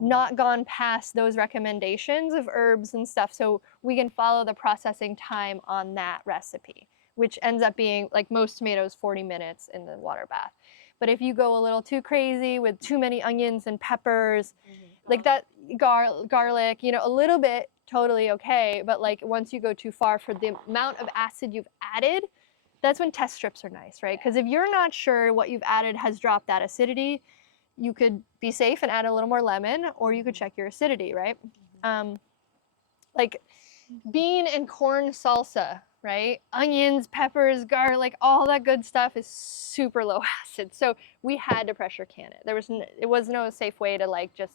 not gone past those recommendations of herbs and stuff. So we can follow the processing time on that recipe, which ends up being, like most tomatoes, 40 minutes in the water bath. But if you go a little too crazy with too many onions and peppers, like that garlic, a little bit, totally okay. But like once you go too far for the amount of acid you've added, that's when test strips are nice, right? Because if you're not sure what you've added has dropped that acidity, you could be safe and add a little more lemon, or you could check your acidity, right? Like bean and corn salsa, right? Onions, peppers, garlic, all that good stuff is super low acid. So we had to pressure can it. It was no safe way to like just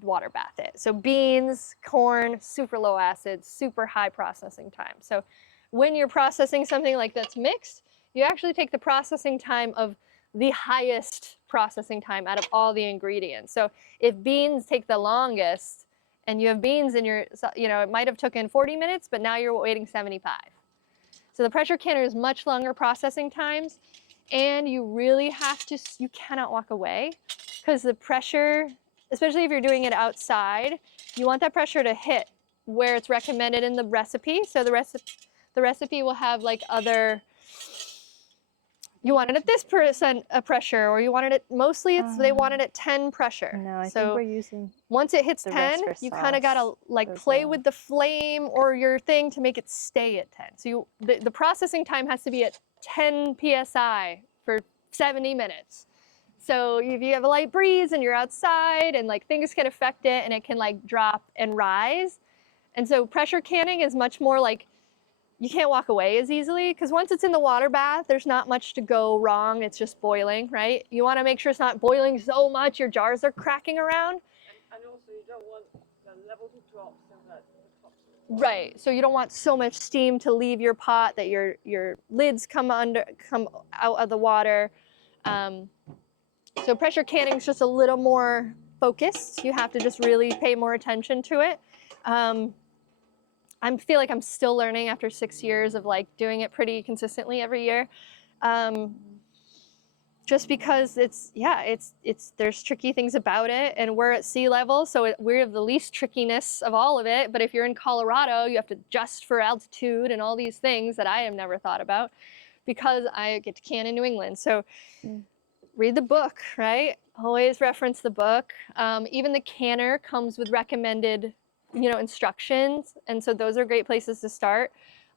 water bath it. So beans, corn, super low acid, super high processing time. So when you're processing something like that's mixed, you actually take the processing time of the highest processing time out of all the ingredients. So if beans take the longest and you have beans in your, it might have taken 40 minutes, but now you're waiting 75. So the pressure canner is much longer processing times, and you really have to, you cannot walk away because the pressure, especially if you're doing it outside, you want that pressure to hit where it's recommended in the recipe. So the recipe will have like other, you want it at this percent pressure, or you wanted it, mostly they want it at 10 pressure. No, I think we're using once it hits 10, rest you for kind of got to sauce like as play well. with the flame or your thing to make it stay at 10. So the processing time has to be at 10 PSI for 70 minutes. So if you have a light breeze and you're outside and like things can affect it and it can like drop and rise. And so pressure canning is much more like you can't walk away as easily because once it's in the water bath, there's not much to go wrong. It's just boiling, right? You want to make sure it's not boiling so much your jars are cracking around. And also you don't want the level to drop so that the top. Right. So you don't want so much steam to leave your pot that your lids come out of the water. So pressure canning is just a little more focused. You have to just really pay more attention to it. I feel like I'm still learning after 6 years of like doing it pretty consistently every year. Just because there's tricky things about it, and we're at sea level, so we have the least trickiness of all of it. But if you're in Colorado, you have to adjust for altitude and all these things that I have never thought about because I get to can in New England. So read the book, right? Always reference the book. Even the canner comes with recommended instructions, and so those are great places to start.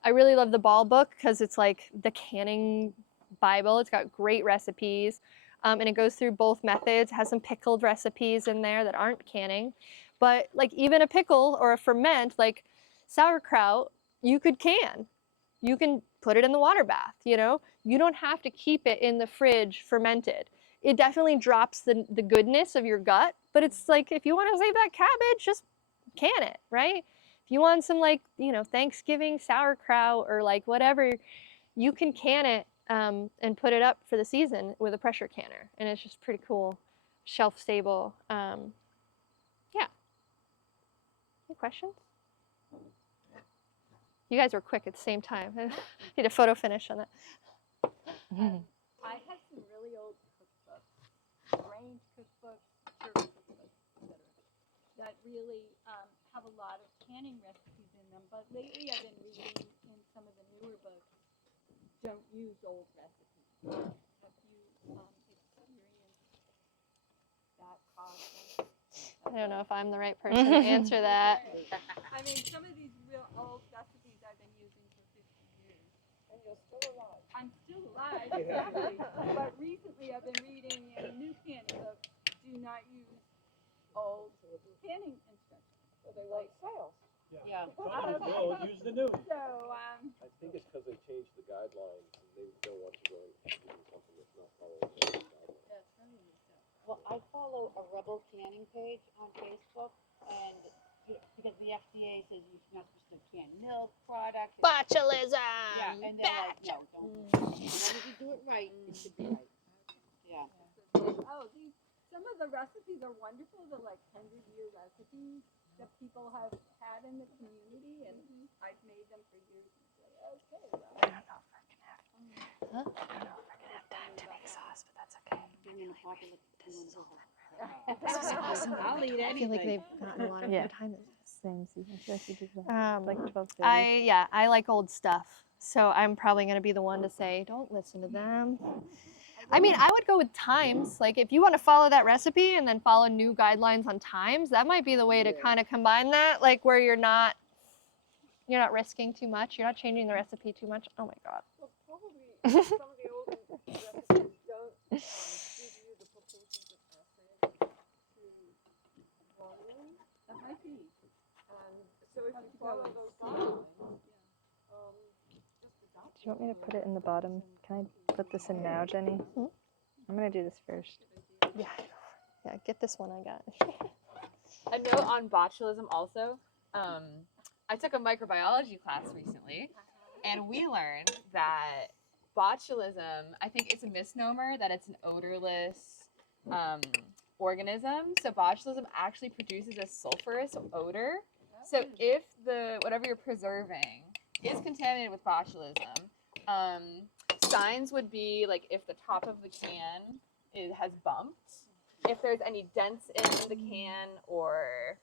I really love the Ball book because it's like the canning Bible. It's got great recipes, and it goes through both methods. It has some pickled recipes in there that aren't canning, but like even a pickle or a ferment like sauerkraut, you could can. You can put it in the water bath. You don't have to keep it in the fridge fermented. It definitely drops the goodness of your gut, but it's like if you want to save that cabbage, just can it, right? If you want some like Thanksgiving sauerkraut or like whatever, you can can it and put it up for the season with a pressure canner, and it's just pretty cool, shelf stable. Yeah. Any questions? You guys were quick at the same time. I need a photo finish on that. I have some really old cookbooks, range cookbooks, service cookbooks, etc., that really have a lot of canning recipes in them. But lately I've been reading in some of the newer books, don't use old recipes. Have you I don't know if I'm the right person to answer that. I mean, some of these real old recipes I've been using for 50 years. And you're still alive. I'm still alive, exactly. But recently I've been reading in new canning book, do not use old canning instructions. So they like sales. Yeah. No, use the new. So, I think it's because they changed the guidelines and they don't want you going using something that's not following the guidelines. Well, I follow a Rebel canning page on Facebook, and because the FDA says you're not supposed to can milk products. Botulism. Yeah, and they're like, no, don't. As long as you do it right, it should be right. Yeah. some of the recipes are wonderful. They're like 100-year recipes that people have had in the community, and I've made them for years. And say, okay, well, I don't know if we're gonna have. Huh? I don't know if we're gonna have time to make sauce, but that's okay. This is awesome. I'll eat I feel like anything. they've gotten a lot of Yeah. what time is this? Same season. I feel like we did that like 12:30. I like old stuff, so I'm probably gonna be the one to say, don't listen to them. I mean, I would go with times. Like, if you want to follow that recipe and then follow new guidelines on times, that might be the way to kind of combine that. Like, where you're not risking too much. You're not changing the recipe too much. Oh my God. well, probably some of the older recipes don't give you the proportions of acid to volume. That might be. So if you follow those guidelines, just adopt. Do you want me to put it in the bottom? Can I put this in now, Jenny? I'm gonna do this first. Yeah. Yeah. Get this one I got. A note on botulism also. I took a microbiology class recently, and we learned that botulism, I think it's a misnomer that it's an odorless organism. So botulism actually produces a sulfurous odor. So if whatever you're preserving is contaminated with botulism, signs would be like if the top of the can has bumped, if there's any dents in the can or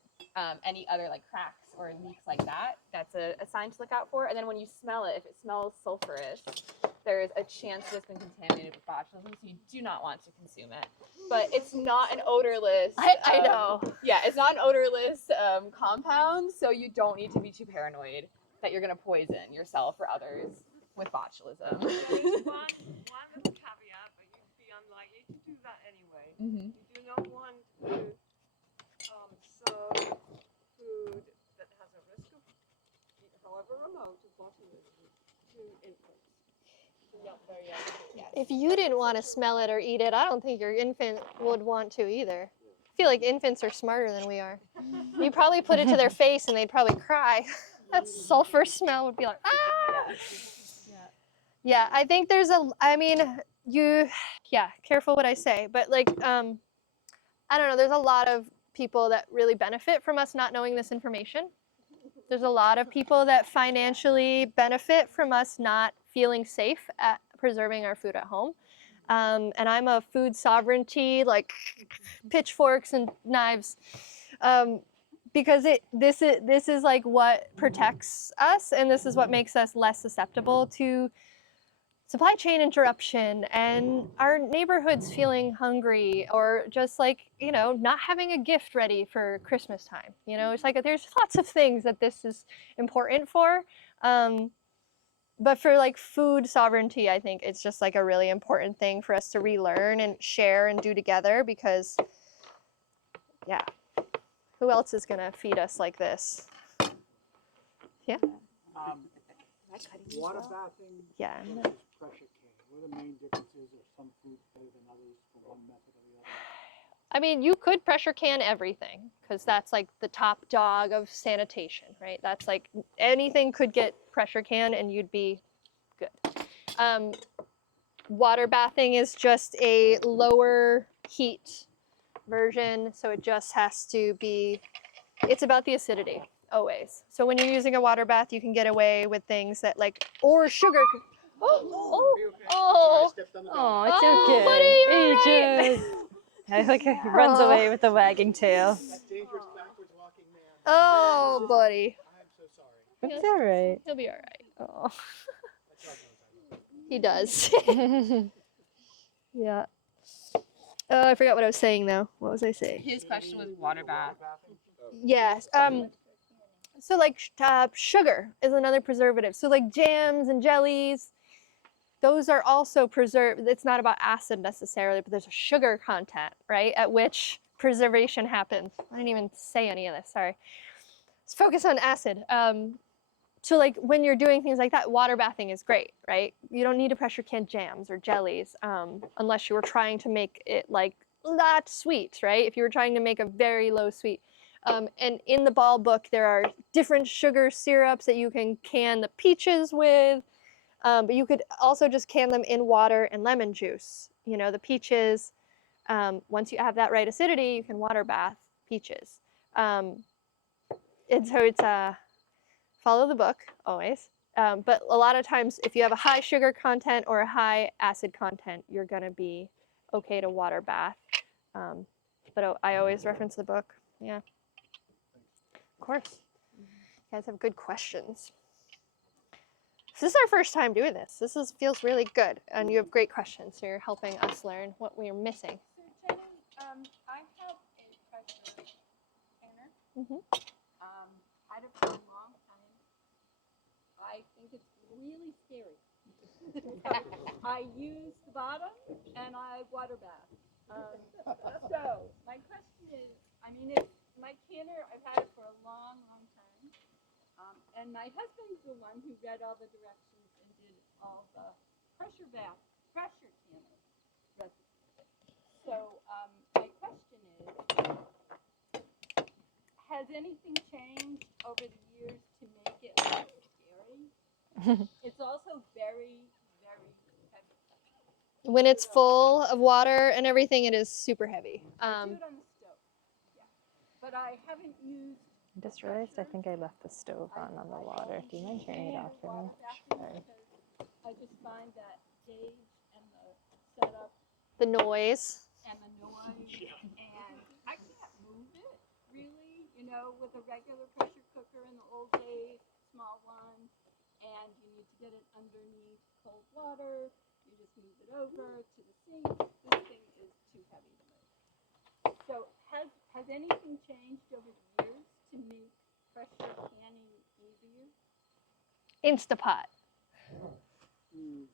any other like cracks or leaks like that, that's a sign to look out for. And then when you smell it, if it smells sulfurous, there's a chance that it's been contaminated with botulism, so you do not want to consume it. But it's not an odorless. I know. Yeah, it's not an odorless compound, so you don't need to be too paranoid that you're going to poison yourself or others with botulism. There's one little caveat, but you'd be unlikely to do that anyway. Mm-hmm. You do not want to serve food that has a risk of, however remote, of botulism to infants. Not very If you didn't want to smell it or eat it, I don't think your infant would want to either. I feel like infants are smarter than we are. You probably put it to their face and they'd probably cry. That sulfur smell would be like, ah! Yeah, I think there's careful what I say, but like, I don't know, there's a lot of people that really benefit from us not knowing this information. There's a lot of people that financially benefit from us not feeling safe at preserving our food at home. And I'm a food sovereignty, like pitchforks and knives, because this is like what protects us, and this is what makes us less susceptible to supply chain interruption and our neighborhoods feeling hungry, or just like, not having a gift ready for Christmas time. It's like there's lots of things that this is important for. But for like food sovereignty, I think it's just like a really important thing for us to relearn and share and do together, because who else is gonna feed us like this? Yeah. Water bathing Yeah. versus pressure canning. What are the main differences? Are some foods better than others for one method or the other? I mean, you could pressure can everything, because that's like the top dog of sanitation, right? That's like anything could get pressure can and you'd be good. Water bathing is just a lower heat version, so it just has to be, it's about the acidity, always. So when you're using a water bath, you can get away with things that like, or sugar. Oh, it's okay. Buddy, you're Ages. I like how he runs away with the wagging tail. That dangerous backwards walking man. Oh, buddy. I'm so sorry. It's all right. He'll be all right. Oh. He does. Yeah. I forgot what I was saying though. What was I saying? His question was water bath. Yes. So like sugar is another preservative. So like jams and jellies, those are also preserved. It's not about acid necessarily, but there's a sugar content, right? At which preservation happens. I didn't even say any of this, sorry. Let's focus on acid. So like when you're doing things like that, water bathing is great, right? You don't need to pressure can jams or jellies unless you were trying to make it like not sweet, right? If you were trying to make a very low sweet. And in the ball book, there are different sugar syrups that you can the peaches with, but you could also just can them in water and lemon juice. You know, the peaches, once you have that right acidity, you can water bath peaches. And so it's follow the book always. But a lot of times, if you have a high sugar content or a high acid content, you're going to be okay to water bath. But I always reference the book. Yeah. Of course. You guys have good questions. So this is our first time doing this. Feels really good, and you have great questions. So you're helping us learn what we are missing. So Jenny, I have a pressure canner. Mm-hmm. Had it for a long time. I think it's really scary. I use the bottom and I water bath. So my question is, I mean, my canner, I've had it for a long, long time. And my husband's the one who read all the directions and did all the pressure canner recipes. So my question is, has anything changed over the years to make it less scary? It's also very, very heavy. When it's full of water and everything, it is super heavy. I do it on the stove, yeah. But I haven't used. I just realized I think I left the stove on the water. Do you mind turning it off for me? Sorry. I just find that gauge and the setup The noise. and the noise, and I can't move it really, you know, with a regular pressure cooker in the old days, small one, and you need to get it underneath cold water. You just move it over to the sink. This thing is too heavy to move. So has anything changed over the years to make pressure canning easier? Instapot.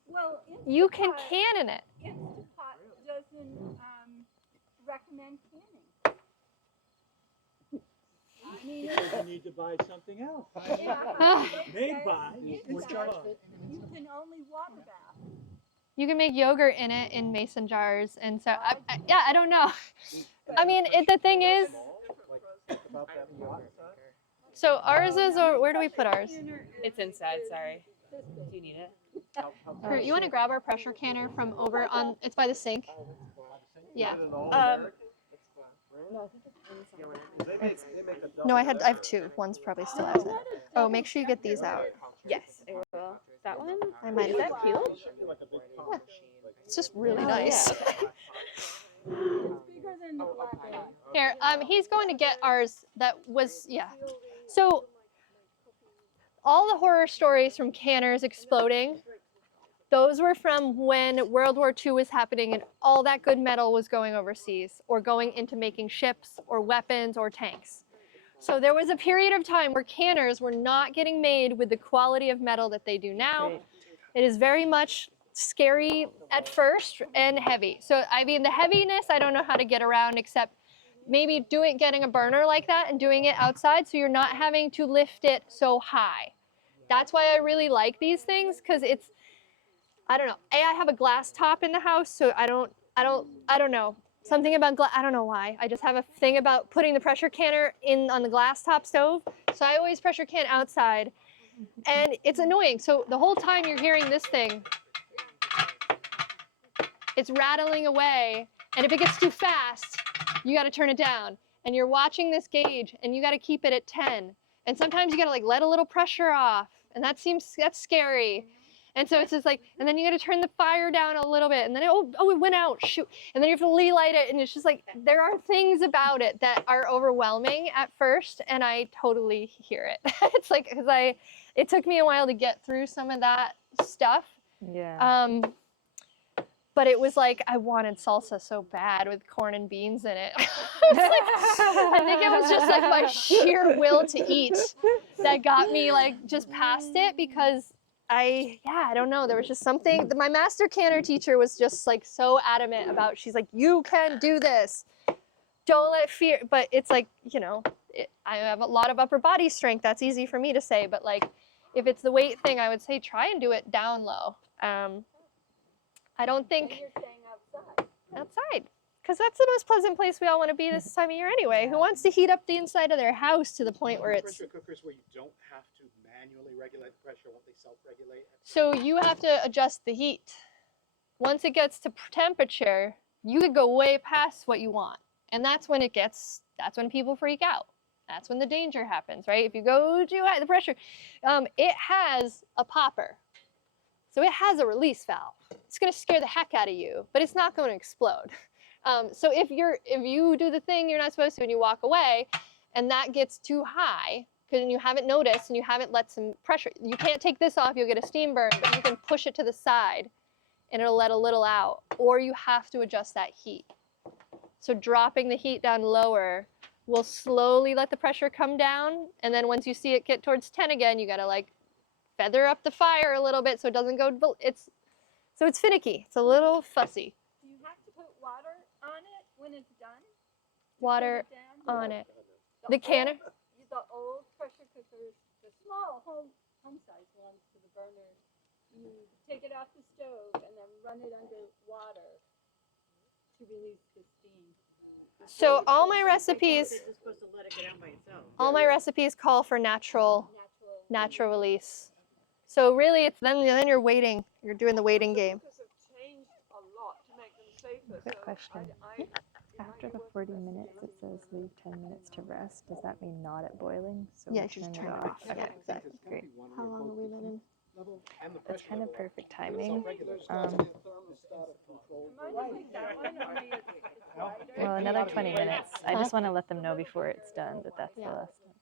Well, You can can in it. Instapot doesn't recommend canning. I mean, You need to buy something else. yeah, They buy. Instapot, you can only water bath. You can make yogurt in it in mason jars, and so I don't know. I mean, the thing is, so ours is, or where do we put ours? It's inside, sorry. Do you need it? Kurt, you want to grab our pressure canner from over on? It's by the sink. Yeah. No, I have two. One's probably still has it. Oh, make sure you get these out. Yes, I will. That one? I might Is have. that peeled? Yeah. It's just really nice. It's bigger than the black one. Here, he's going to get ours. That was So all the horror stories from canners exploding, those were from when World War II was happening and all that good metal was going overseas or going into making ships or weapons or tanks. So there was a period of time where canners were not getting made with the quality of metal that they do now. Right. It is very much scary at first and heavy. So I mean, the heaviness, I don't know how to get around except maybe getting a burner like that and doing it outside so you're not having to lift it so high. That's why I really like these things, because it's, I don't know. I have a glass top in the house, so I don't know. Something about glass, I don't know why. I just have a thing about putting the pressure canner on the glass top stove. So I always pressure can outside, and it's annoying. So the whole time you're hearing this thing, it's rattling away, and if it gets too fast, you got to turn it down. And you're watching this gauge, and you got to keep it at 10. And sometimes you got to like let a little pressure off, and that's scary. And so it's just like, and then you got to turn the fire down a little bit, and then it went out, shoot. And then you have to relight it, and it's just like, there are things about it that are overwhelming at first, and I totally hear it. It's like, because it took me a while to get through some of that stuff. Yeah. but it was like I wanted salsa so bad with corn and beans in it. It's like, I think it was just like my sheer will to eat that got me like just past it, because I don't know, there was just something. My master canner teacher was just like so adamant about, she's like, you can do this, don't let fear, but it's like, you know, I have a lot of upper body strength, that's easy for me to say, but like if it's the weight thing, I would say try and do it down low. I don't think And you're saying outside. because that's the most pleasant place we all want to be this time of year anyway. Yeah. Who wants to heat up the inside of their house to the point where it's... Pressure cookers where you don't have to manually regulate the pressure, won't they self-regulate? So you have to adjust the heat. Once it gets to temperature, you could go way past what you want. And that's when people freak out. That's when the danger happens, right? If you go too high, the pressure, it has a popper. So it has a release valve. It's gonna scare the heck out of you, but it's not gonna explode. So if you do the thing you're not supposed to and you walk away, and that gets too high, because you haven't noticed and you haven't let some pressure, you can't take this off, you'll get a steam burn, but you can push it to the side and it'll let a little out, or you have to adjust that heat. So dropping the heat down lower will slowly let the pressure come down, and then once you see it get towards 10 again, you gotta like feather up the fire a little bit so it doesn't go, it's finicky, it's a little fussy. Do you have to put water on it when it's done? Water on it. The canner? The old pressure cookers, the small home-sized ones for the burner, you take it off the stove and then run it under water to release the steam. So all my recipes, It's supposed to let it get out by itself. all my recipes call for natural release. So really, it's then you're waiting. You're doing the waiting game. Cookers have changed a lot to make them safer. Quick So question. it After might the be worth 40 investigating minutes, it whether says leave 10 minutes to rest. Does that mean not at boiling? So Yeah, we just turn turn it it off. off. Yeah, exactly. Great. How long have we been in? That's kind of perfect timing. There's got to be a thermostatic control. Well, another 20 minutes. I just want to let them know before it's done that that's the last one.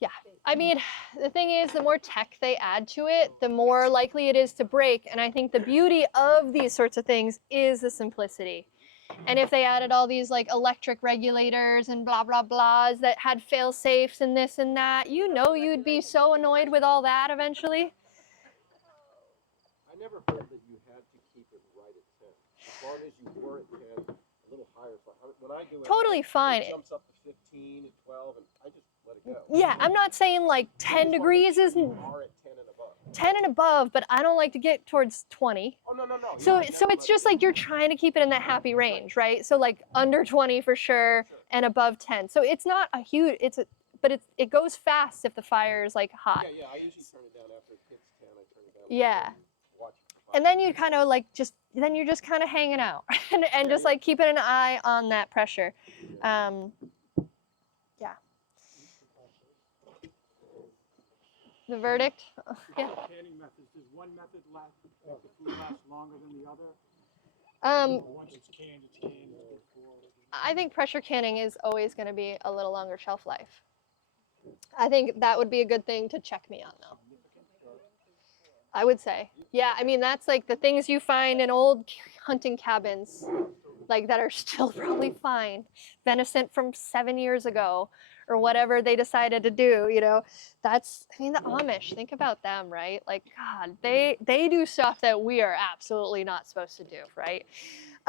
Yeah, I mean, the thing is, the more tech they add to it, the more likely it is to break. And I think the beauty of these sorts of things is the simplicity. And if they added all these like electric regulators and blah, blah, blahs that had fail safes and this and that, you know you'd be so annoyed with all that eventually. I never heard that you had to keep it right at 10. As long as you were at 10, a little higher. When I do it, Totally fine. It jumps up to 15 and 12, and I just let it go. Yeah, I'm not saying like 10 degrees is You are at 10 and above. 10 and above, but I don't like to get towards 20. Oh, no. So it's just like you're trying to keep it in that happy range, right? So like under 20 for sure, and above 10. So it's not a huge, but it goes fast if the fire is like hot. Yeah, I usually turn it down after it hits 10. I turn it down. Yeah. Watch it. And then you kind of like then you're just kind of hanging out and just like keeping an eye on that pressure. Yeah. The verdict? Yeah. Canning methods, does one method make the food last longer than the other? Once it's canned, it's good for. I think pressure canning is always going to be a little longer shelf life. I think that would be a good thing to check me on, though. I would say. Yeah, I mean, that's like the things you find in old hunting cabins, like that are still probably fine. Venison from 7 years ago, or whatever they decided to do, you know. That's, I mean, the Amish, think about them, right? Like, God, they do stuff that we are absolutely not supposed to do, right?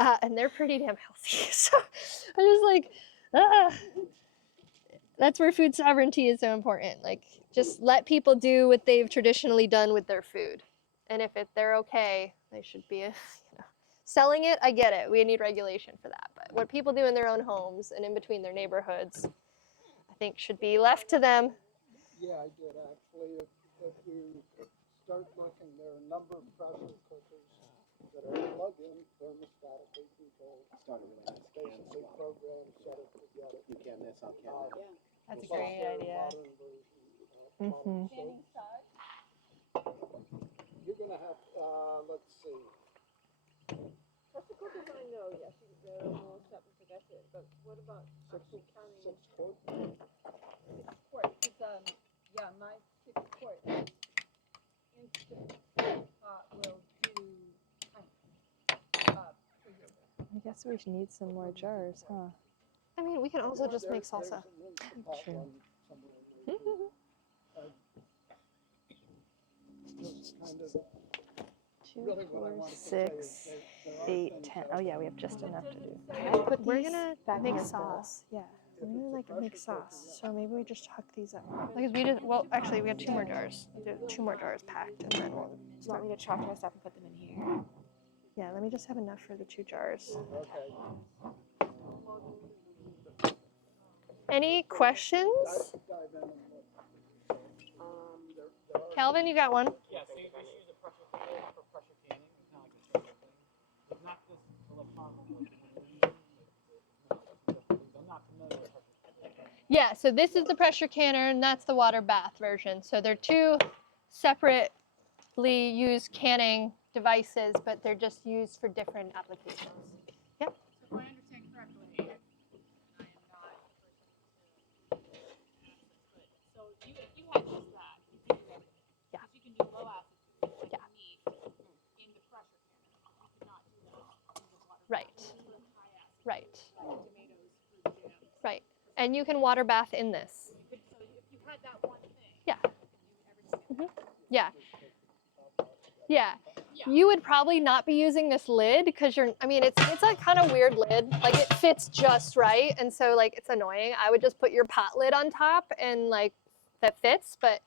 And they're pretty damn healthy. So I'm just like, that's where food sovereignty is so important. Like, just let people do what they've traditionally done with their food. And if they're okay, they should be, selling it, I get it. We need regulation for that. But what people do in their own homes and in between their neighborhoods, I think should be left to them. Yeah, I did actually. If you start looking, there are a number of pressure cookers that are plug-in thermostatically controlled. Basically programmed, set it, forget it. You can this on camera. That's a great idea. So you're going to have, let's see. pressure cookers, I know, yes, they're more set and forget it. But what about actually counting? 6 quart. 6 quart, because, yeah, my 6 quart instant pot will do, guess we need some more jars, huh? I mean, we can also just make salsa. True. Really what I want to 6, 8, 10. Oh yeah, we have just enough to do. Can I put We're these gonna back in make this bowl? sauce. Yeah, we're gonna like make sauce. So maybe we just huck these up. Because we did. Well, actually, we have 2 more jars. We have 2 more jars packed, and then we'll. Do you want me to chop the rest up and put them in here? Yeah, let me just have enough for the 2 jars. Any questions? Calvin, you got one? Yeah, so you just use a pressure cooker for pressure canning. It's kind of like a special thing. It's not this electronic one. I'm not familiar with pressure canning. Yeah, so this is the pressure canner, and that's the water bath version. So they're 2 separately used canning devices, but they're just used for different applications. Yep. So if I understand correctly, and I am not a person to acids, but so if you had just that, you could do everything. Yeah. Because you can do low acid foods like meat in the pressure canner. You could not do that in the water. Right. High acid. Right. Like tomatoes, fruit jams. Right. And you can water bath in this. So if you had that one thing, Yeah. you could do everything. Yeah. Yeah. You would probably not be using this lid because it's a kind of weird lid. Like it fits just right. And so like it's annoying. I would just put your pot lid on top and like that fits. But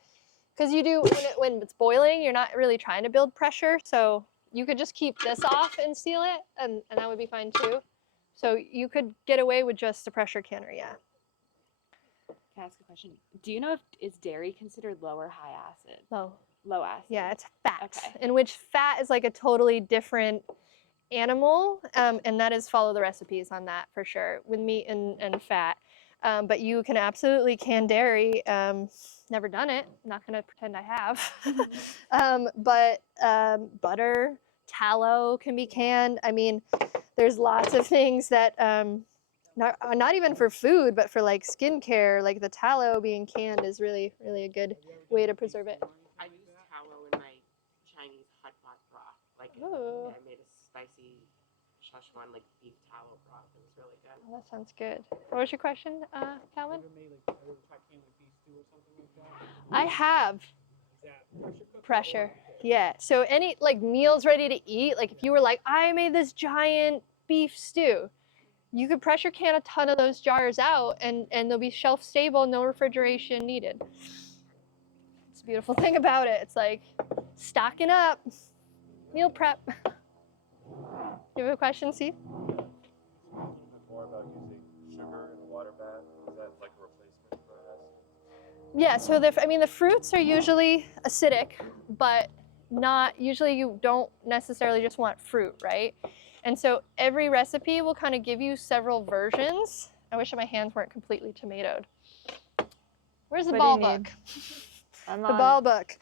because you do when it's boiling, you're not really trying to build pressure. So you could just keep this off and seal it and that would be fine too. So you could get away with just the pressure canner, yeah. Can I ask a question? Do you know is dairy considered low or high acid? Low. Low acid. Yeah, it's fat. Okay. In which fat is like a totally different animal, and that is follow the recipes on that for sure with meat and fat. But you can absolutely can dairy. Never done it. Not gonna pretend I have. But butter, tallow can be canned. I mean, there's lots of things that not even for food, but for like skincare, like the tallow being canned is really a good way to preserve it. I use tallow in my Chinese hot pot broth. Like Ooh. I made a spicy Szechuan like beef tallow broth. It was really good. Oh, that sounds good. What was your question, Calvin? Ever tried canning like beef stew or something like that? I have. Is that Pressure. Yeah. So any like meals ready to eat, like if you were like, I made this giant beef stew, you could pressure can a ton of those jars out and they'll be shelf stable, no refrigeration needed. It's a beautiful thing about it. It's like stocking up, meal prep. You have a question, Steve? A little bit more about using sugar in a water bath. Is that like a replacement for acid? Yeah, so the fruits are usually acidic, but not usually you don't necessarily just want fruit, right? And so every recipe will kind of give you several versions. I wish my hands weren't completely tomatoed. Where's the ball book? The ball book.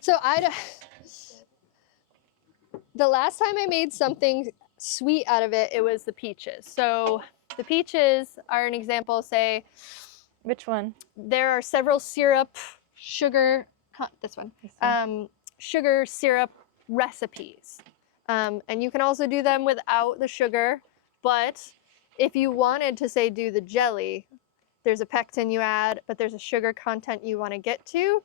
So the last time I made something sweet out of it, it was the peaches. So the peaches are an example, say. Which one? There are several syrup, sugar, this one, sugar syrup recipes. And you can also do them without the sugar, but if you wanted to say do the jelly, there's a pectin you add, but there's a sugar content you want to get to.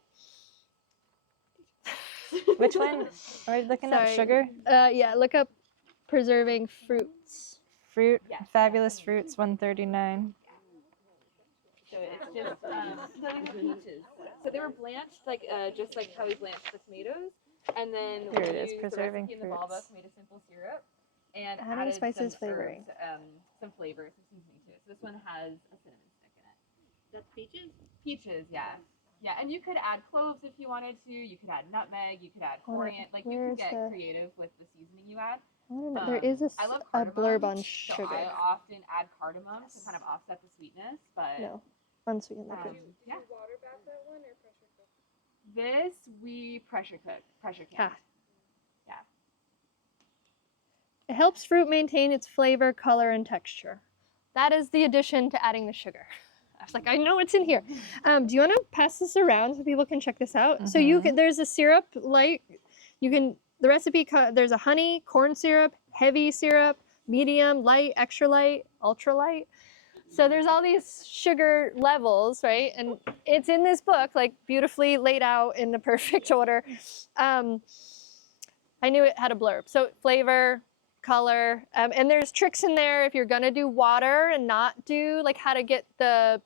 Which one? Are we looking up sugar? Yeah, look up preserving fruits. Fruit, fabulous fruits, 139. So it's just the peaches. So they were blanched like just like how we blanched the tomatoes, and then Here we it is, used preserving the recipe in the ball book, fruits. made a simple syrup, and Adding added spices, some flavoring. herbs, some flavor, some seasoning to it. So this one has a cinnamon stick in it. That's peaches? Peaches, yeah. Yeah, and you could add cloves if you wanted to. You could add nutmeg. You could add Hold it. coriander. Like you Where's could get the- creative with the seasoning you add. There is I love a blurb cardamom, on so sugar. I often add cardamom to kind of offset the sweetness, but No, unsweetened liquid. yeah. Did you water bath that one or pressure cook? This we pressure canned. Yeah. It helps fruit maintain its flavor, color, and texture. That is the addition to adding the sugar. I was like, I know it's in here. Do you want to pass this around so people can check this out? So there's a syrup, like the recipe. There's a honey, corn syrup, heavy syrup, medium, light, extra light, ultra light. So there's all these sugar levels, right? And it's in this book, like beautifully laid out in the perfect order. I knew it had a blurb. So flavor, color, and there's tricks in there if you're gonna do water and not do like how to get the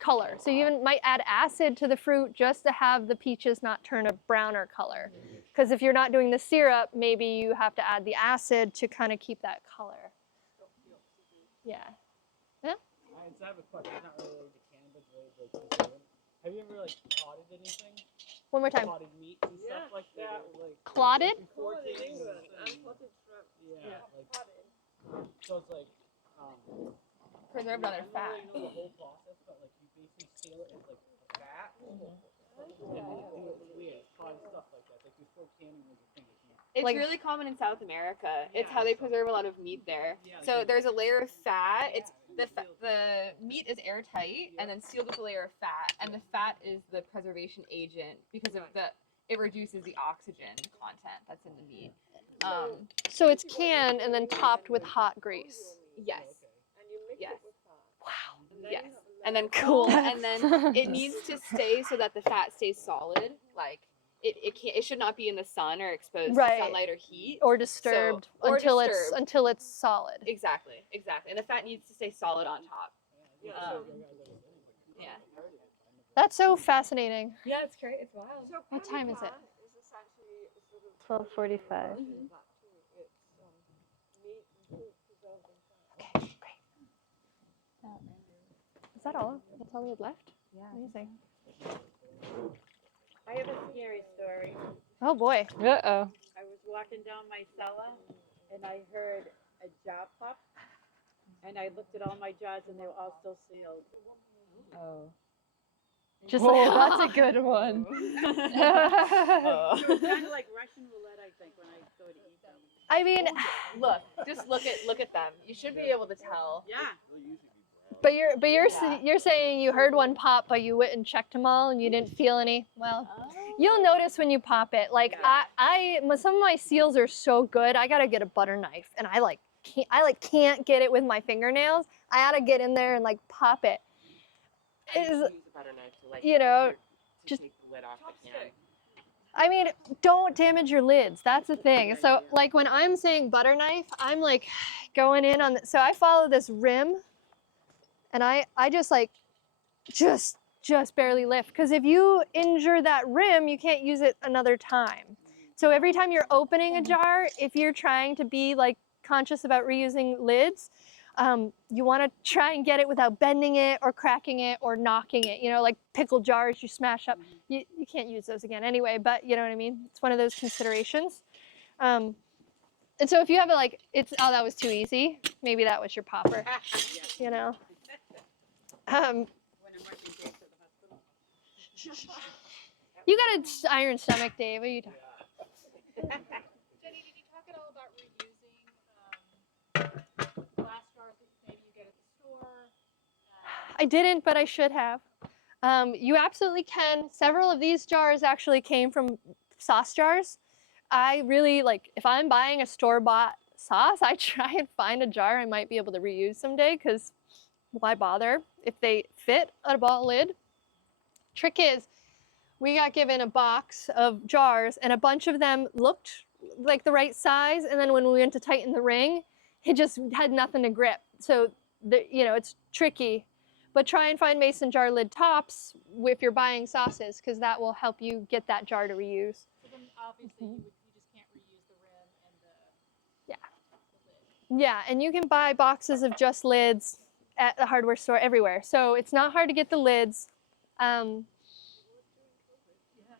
color. So you even might add acid to the fruit just to have the peaches not turn a browner color. Because if you're not doing the syrup, maybe you have to add the acid to kind of keep that color. Yeah. I have a question. It's not really like the cannabis, really like preserving. Have you ever like potted anything? One more time. Potted meats and stuff like that? Like, Clotted? Before Potted canning? England, unpotted shrimp. Yeah, like, Potted. so it's like, Preserved on their I fat. don't really know the whole process, but like you basically scale it as like a fat. And then you do it weird, potted stuff like that. Like before canning was a thing. It's Like- really common in South America. It's how they preserve a lot of meat there. So there's a layer of fat. It's the meat is airtight and then sealed with a layer of fat, and the fat is the preservation agent because of it reduces the oxygen content that's in the meat. So it's canned and then topped with hot grease. Yes. And you mix Yes. it with fat. Wow. Yes. And then cool. And then it needs to stay so that the fat stays solid. Like it should not be in the sun or exposed Right. to sunlight or heat. Or disturbed or until disturbed. it's solid. Exactly. And the fat needs to stay solid on top. Yeah, Yeah. That's so fascinating. Yeah, it's great. It's wild. so What time is it? pemmican is essentially sort of 12:45. that too. It's meat and fruit preserved in fat. Okay, great. Is that all? That's all we had left? Yeah. Amazing. I have a scary story. Oh boy. Uh-oh. I was walking down my cellar and I heard a jar pop. And I looked at all my jars and they were all still sealed. Oh. Just That's a good one. So it's kind of like Russian roulette, I think, when I go to eat them. I mean, Just look at them. You should be able to tell. Yeah. but you're saying you heard one pop, but you went and checked them all, and you didn't feel any. Well, you'll notice when you pop it. Like some of my seals are so good. I gotta get a butter knife, and I can't get it with my fingernails. I gotta get in there and like pop it. Use a butter knife to like just take the lid off the can. I mean, don't damage your lids. That's the thing. So like when I'm saying butter knife, I'm like going in on so I follow this rim, and I just like just barely lift, because if you injure that rim, you can't use it another time. So every time you're opening a jar, if you're trying to be like conscious about reusing lids, you want to try and get it without bending it or cracking it or knocking it. You know, like pickle jars you smash up. You can't use those again anyway, but you know what I mean? It's one of those considerations. And so if you have it like, that was too easy. Maybe that was your popper, you know? When I'm rushing Dave to the hospital. You got an iron stomach, Dave. What are you talking? Jenny, did you talk at all about reusing glass jars that maybe you get at the store? I didn't, but I should have. You absolutely can. Several of these jars actually came from sauce jars. I really like, if I'm buying a store-bought sauce, I try and find a jar I might be able to reuse someday, because why bother if they fit a ball lid? Trick is, we got given a box of jars and a bunch of them looked like the right size, and then when we went to tighten the ring, it just had nothing to grip. So, it's tricky. But try and find mason jar lid tops if you're buying sauces, because that will help you get that jar to reuse. So then obviously you just can't reuse the rim and the Yeah. Yeah, and you can buy boxes of just lids at the hardware store everywhere. So it's not hard to get the lids.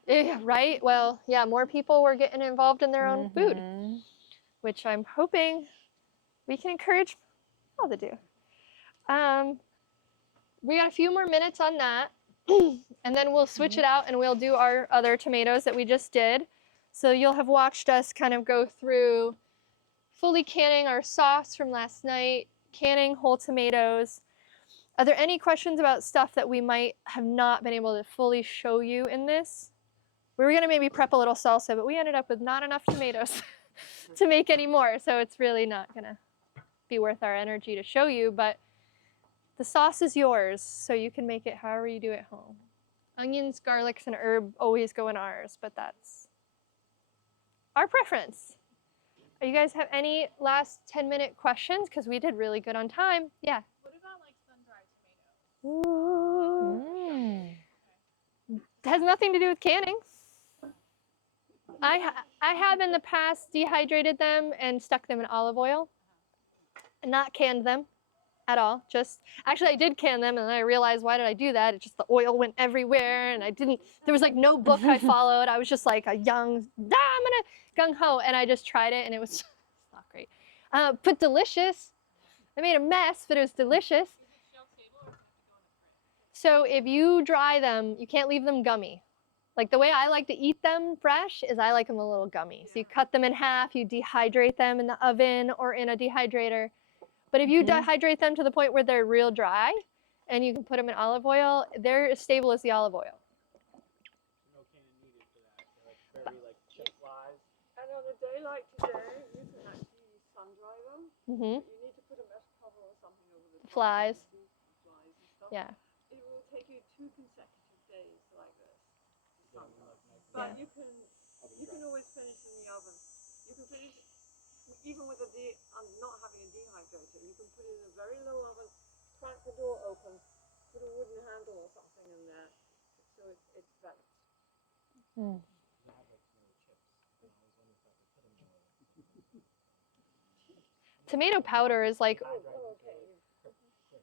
Yeah, right? Well, yeah, more people were getting involved in their own food, which I'm hoping we can encourage all to do. We got a few more minutes on that, and then we'll switch it out and we'll do our other tomatoes that we just did. So you'll have watched us kind of go through fully canning our sauce from last night, canning whole tomatoes. Are there any questions about stuff that we might have not been able to fully show you in this? We were gonna maybe prep a little salsa, but we ended up with not enough tomatoes. to make any more. So it's really not gonna be worth our energy to show you, but the sauce is yours, so you can make it however you do at home. Onions, garlics, and herb always go in ours, but that's our preference. You guys have any last 10-minute questions? Because we did really good on time. Yeah. What about like sun-dried tomatoes? Ooh. It has nothing to do with canning. I have in the past dehydrated them and stuck them in olive oil, and not canned them at all. Just actually, I did can them, and then I realized, why did I do that? It just, the oil went everywhere, and I didn't. There was like no book I followed. I was just like a young, I'm gonna gung ho, and I just tried it, and it was it's not great. But delicious. I made a mess, but it was delicious. So if you dry them, you can't leave them gummy. Like the way I like to eat them fresh is I like them a little gummy. So you cut them in half, you dehydrate them in the oven or in a dehydrator. But if you dehydrate them to the point where they're real dry and you can put them in olive oil, they're as stable as the olive oil. No canning needed for that. They're like very like chip flies. And on a day like today, you can actually sun dry them. Mm-hmm. But you need to put a mesh cover or something over the top. Flies. Flies and stuff. Yeah. It will take you 2 consecutive days like this. But you can always finish in the oven. You can finish even with not having a dehydrator. You can put it in a very low oven, crack the door open, put a wooden handle or something in there, so it's vents. Mm. Tomato powder is like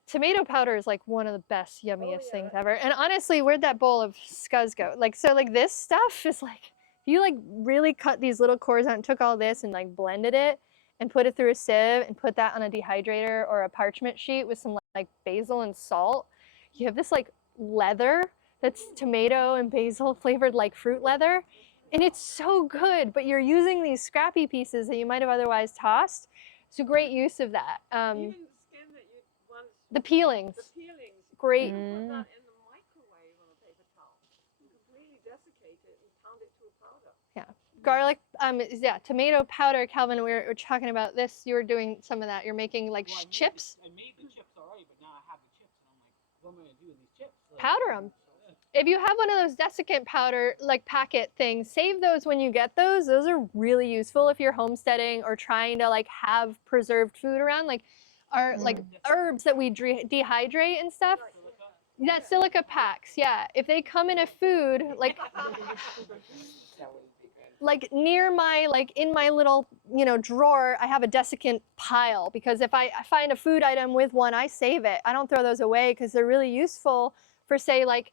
tomato powder is like one of the best, yummiest things ever. And honestly, where'd that bowl of scuzz go? Like, so like this stuff is like, if you like really cut these little cores out and took all this and like blended it and put it through a sieve and put that on a dehydrator or a parchment sheet with some like basil and salt, you have this like leather that's tomato and basil flavored like fruit leather. And it's so good, but you're using these scrappy pieces that you might have otherwise tossed. It's a great use of that. Even the skin that you once... The peelings. The peelings. Great. You can put that in the microwave on a paper towel. You completely desiccate it and pound it to a powder. Yeah. Garlic, yeah, tomato powder, Calvin, we were talking about this. You were doing some of that. You're making like chips. I made the chips already, but now I have the chips, and I'm like, what am I gonna do with these chips? Like, Powder them. If you have one of those desiccant powder, like packet things, save those when you get those. Those are really useful if you're homesteading or trying to like have preserved food around, like our like herbs that we dehydrate and stuff. That silica packs, yeah. If they come in a food, like near my, like in my little, you know, drawer, I have a desiccant pile because if I find a food item with one, I save it. I don't throw those away because they're really useful for, say, like,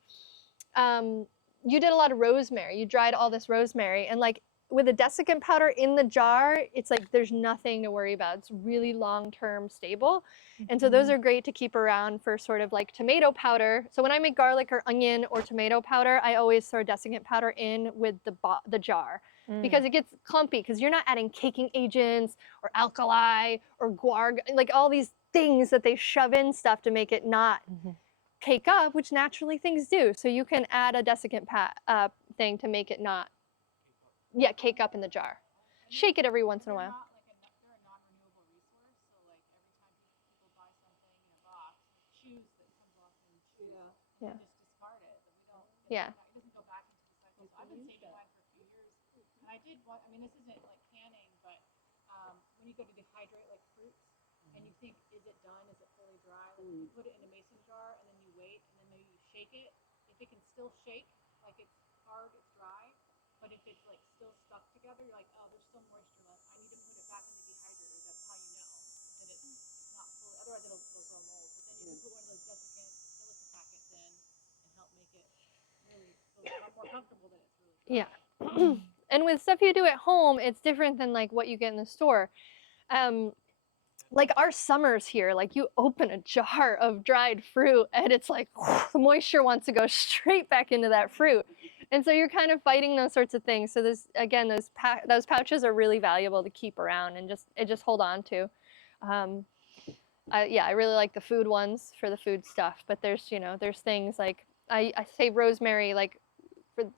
you did a lot of rosemary. You dried all this rosemary, and like with a desiccant powder in the jar, it's like there's nothing to worry about. It's really long-term stable. And so those are great to keep around for sort of like tomato powder. So when I make garlic or onion or tomato powder, I always throw desiccant powder in with the jar because it gets clumpy because you're not adding caking agents or alkali or guar, like all these things that they shove in stuff to make it not cake up, which naturally things do. So you can add a desiccant thing to make it not, cake up in the jar. Shake it every once in a while. They're a non-renewable resource, so like every time people buy something in a box, shoes that comes off in shoes, and just discard it. But we don't. It doesn't go back into the cycle. So I've been saving mine for a few years, and I did one. I mean, this isn't like canning, but when you go to dehydrate like fruits, and you think, is it done? Is it fully dry? Like you put it in a mason jar, and then you wait, and then maybe you shake it. If it can still shake, like it's hard, it's dry. But if it's like still stuck together, you're like, oh, there's still moisture left. I need to put it back in the dehydrator. That's how you know that it's not fully. Otherwise, it'll grow mold. But then you can put one of those desiccant silica packets in and help make it really feel a lot more comfortable that it's really dry. Yeah. And with stuff you do at home, it's different than like what you get in the store. Like our summers here, like you open a jar of dried fruit and it's like the moisture wants to go straight back into that fruit. And so you're kind of fighting those sorts of things. So this, again, those pouches are really valuable to keep around and just hold on to. I really like the food ones for the food stuff, but there's things like I save rosemary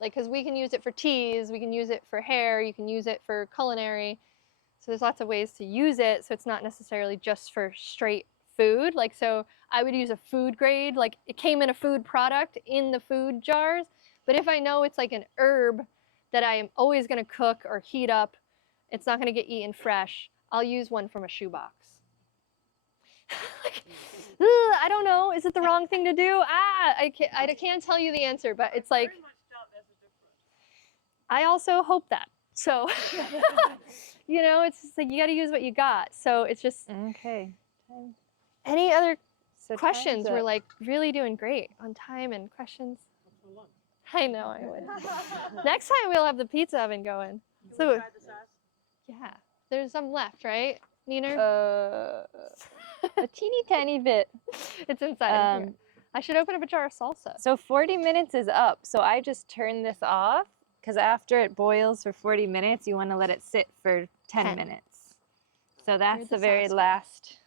because we can use it for teas, we can use it for hair, you can use it for culinary. So there's lots of ways to use it, so it's not necessarily just for straight food. Like, so I would use a food grade, like it came in a food product in the food jars, but if I know it's like an herb that I am always gonna cook or heat up, it's not gonna get eaten fresh, I'll use one from a shoebox. I don't know, is it the wrong thing to do? I can't tell you the answer, but it's like, I also hope that. So, you know, it's just like you got to use what you got. So it's just Okay. any other So questions? time's We're up. like really doing great on time and questions. For lunch. I know I would. Next time we'll have the pizza oven going. Can we try the sauce? Yeah, there's some left, right, Nina? A teeny tiny bit. It's inside. Here. I should open up a jar of salsa. So 40 minutes is up. So I just turn this off because after it boils for 40 minutes, you want to let it sit for 10 minutes. So that's the very last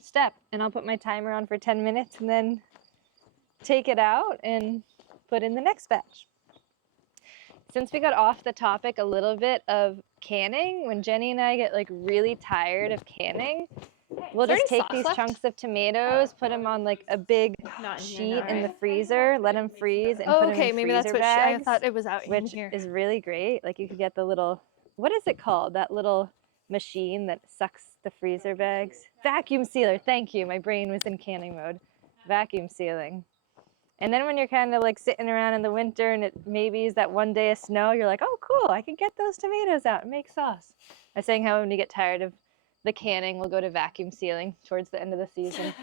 step. And I'll put my timer on for 10 minutes and then take it out and put in the next batch. Since we got off the topic a little bit of canning, when Jenny and I get like really tired of canning, we'll just take these chunks of tomatoes, put them on like a big sheet in the freezer, let them freeze, and put them in maybe freezer that's what bags. I thought it was out in which here. is really great. Like you could get the little, what is it called? That little machine that sucks the freezer bags. Vacuum sealer. Thank you. My brain was in canning mode. Vacuum sealing. And then when you're kind of like sitting around in the winter and it maybe is that one day of snow, you're like, oh, cool, I can get those tomatoes out and make sauce. I was saying how when you get tired of the canning, we'll go to vacuum sealing towards the end of the season.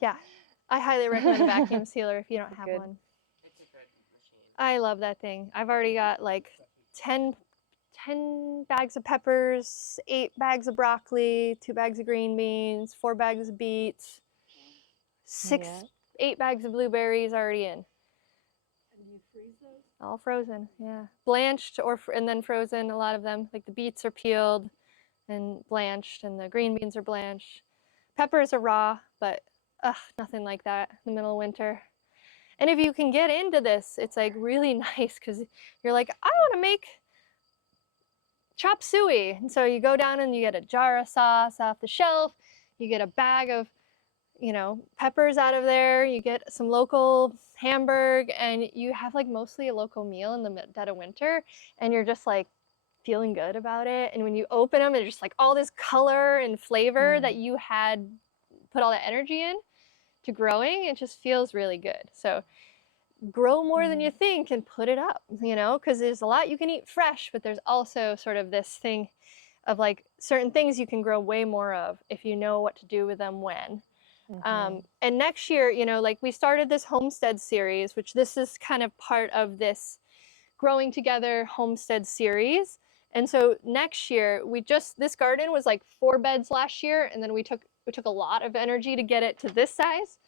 Yeah, I highly recommend a vacuum sealer if you don't have one. It's a good machine. I love that thing. I've already got like 10 bags of peppers, 8 bags of broccoli, 2 bags of green beans, 4 bags of beets, 8 bags of blueberries already in. And you freeze those? All frozen, yeah. Blanched and then frozen, a lot of them. Like the beets are peeled and blanched and the green beans are blanched. Peppers are raw, but nothing like that in the middle of winter. And if you can get into this, it's like really nice because you're like, I want to make chop suey. And so you go down and you get a jar of sauce off the shelf. You get a bag of, you know, peppers out of there. You get some local Hamburg and you have like mostly a local meal in the dead of winter. And you're just like feeling good about it. And when you open them, there's just like all this color and flavor that you had put all that energy in to growing. It just feels really good. So grow more than you think and put it up, you know, because there's a lot you can eat fresh, but there's also sort of this thing of like certain things you can grow way more of if you know what to do with them when. And next year, you know, like we started this homestead series, which this is kind of part of this Growing Together homestead series. And so next year, this garden was like 4 beds last year, and then we took a lot of energy to get it to this size.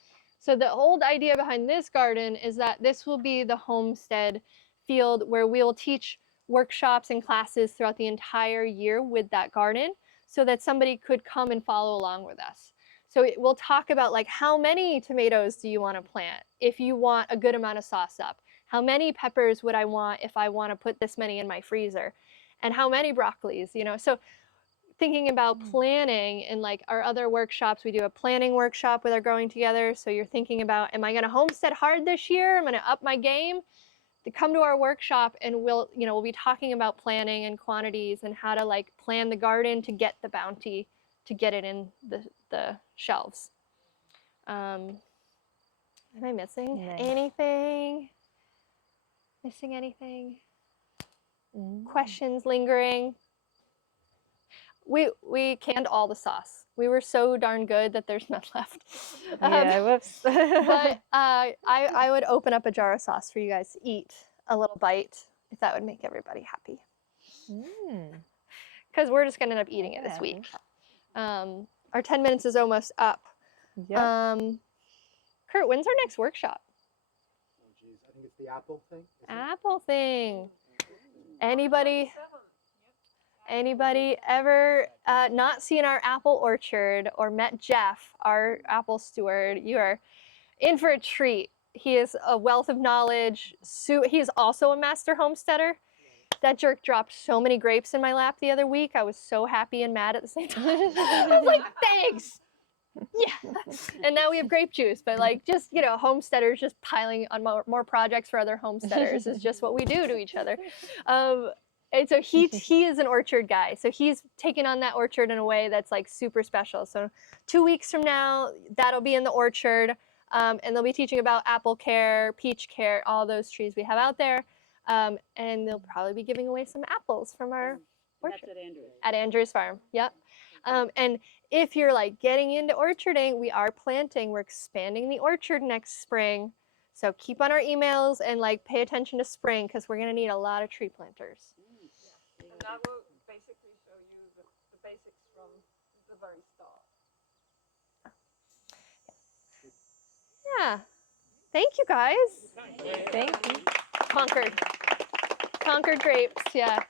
So the old idea behind this garden is that this will be the homestead field where we'll teach workshops and classes throughout the entire year with that garden so that somebody could come and follow along with us. So we'll talk about like how many tomatoes do you want to plant if you want a good amount of sauce up? How many peppers would I want if I want to put this many in my freezer? And how many broccolis, you know? So thinking about planning in like our other workshops, we do a planning workshop with our Growing Together. So you're thinking about, am I going to homestead hard this year? I'm going to up my game. To come to our workshop and we'll be talking about planning and quantities and how to like plan the garden to get the bounty, to get it in the shelves. Am I missing anything? Missing anything? Questions lingering? We canned all the sauce. We were so darn good that there's none left. Whoops. But I would open up a jar of sauce for you guys to eat a little bite if that would make everybody happy. Because we're just going to end up eating it this week. Our 10 minutes is almost up. Kurt, when's our next workshop? Oh, geez. I think it's the apple thing. Apple thing. Anybody ever not seen our apple orchard or met Jeff, our apple steward, you are in for a treat. He is a wealth of knowledge. He is also a master homesteader. That jerk dropped so many grapes in my lap the other week. I was so happy and mad at the same time. I was like, thanks. Yeah. And now we have grape juice, but like just, you know, homesteaders just piling on more projects for other homesteaders is just what we do to each other. And so he is an orchard guy. So he's taken on that orchard in a way that's like super special. So 2 weeks from now, that'll be in the orchard. And they'll be teaching about apple care, peach care, all those trees we have out there. And they'll probably be giving away some apples from our orchard. That's at Andrews. At Andrews Farm, yep. And if you're like getting into orcharding, we are planting, we're expanding the orchard next spring. So keep on our emails and like pay attention to spring because we're gonna need a lot of tree planters. And that will basically show you the basics from the very start. Yeah. Thank you guys. Thank you. Concord grapes, yeah.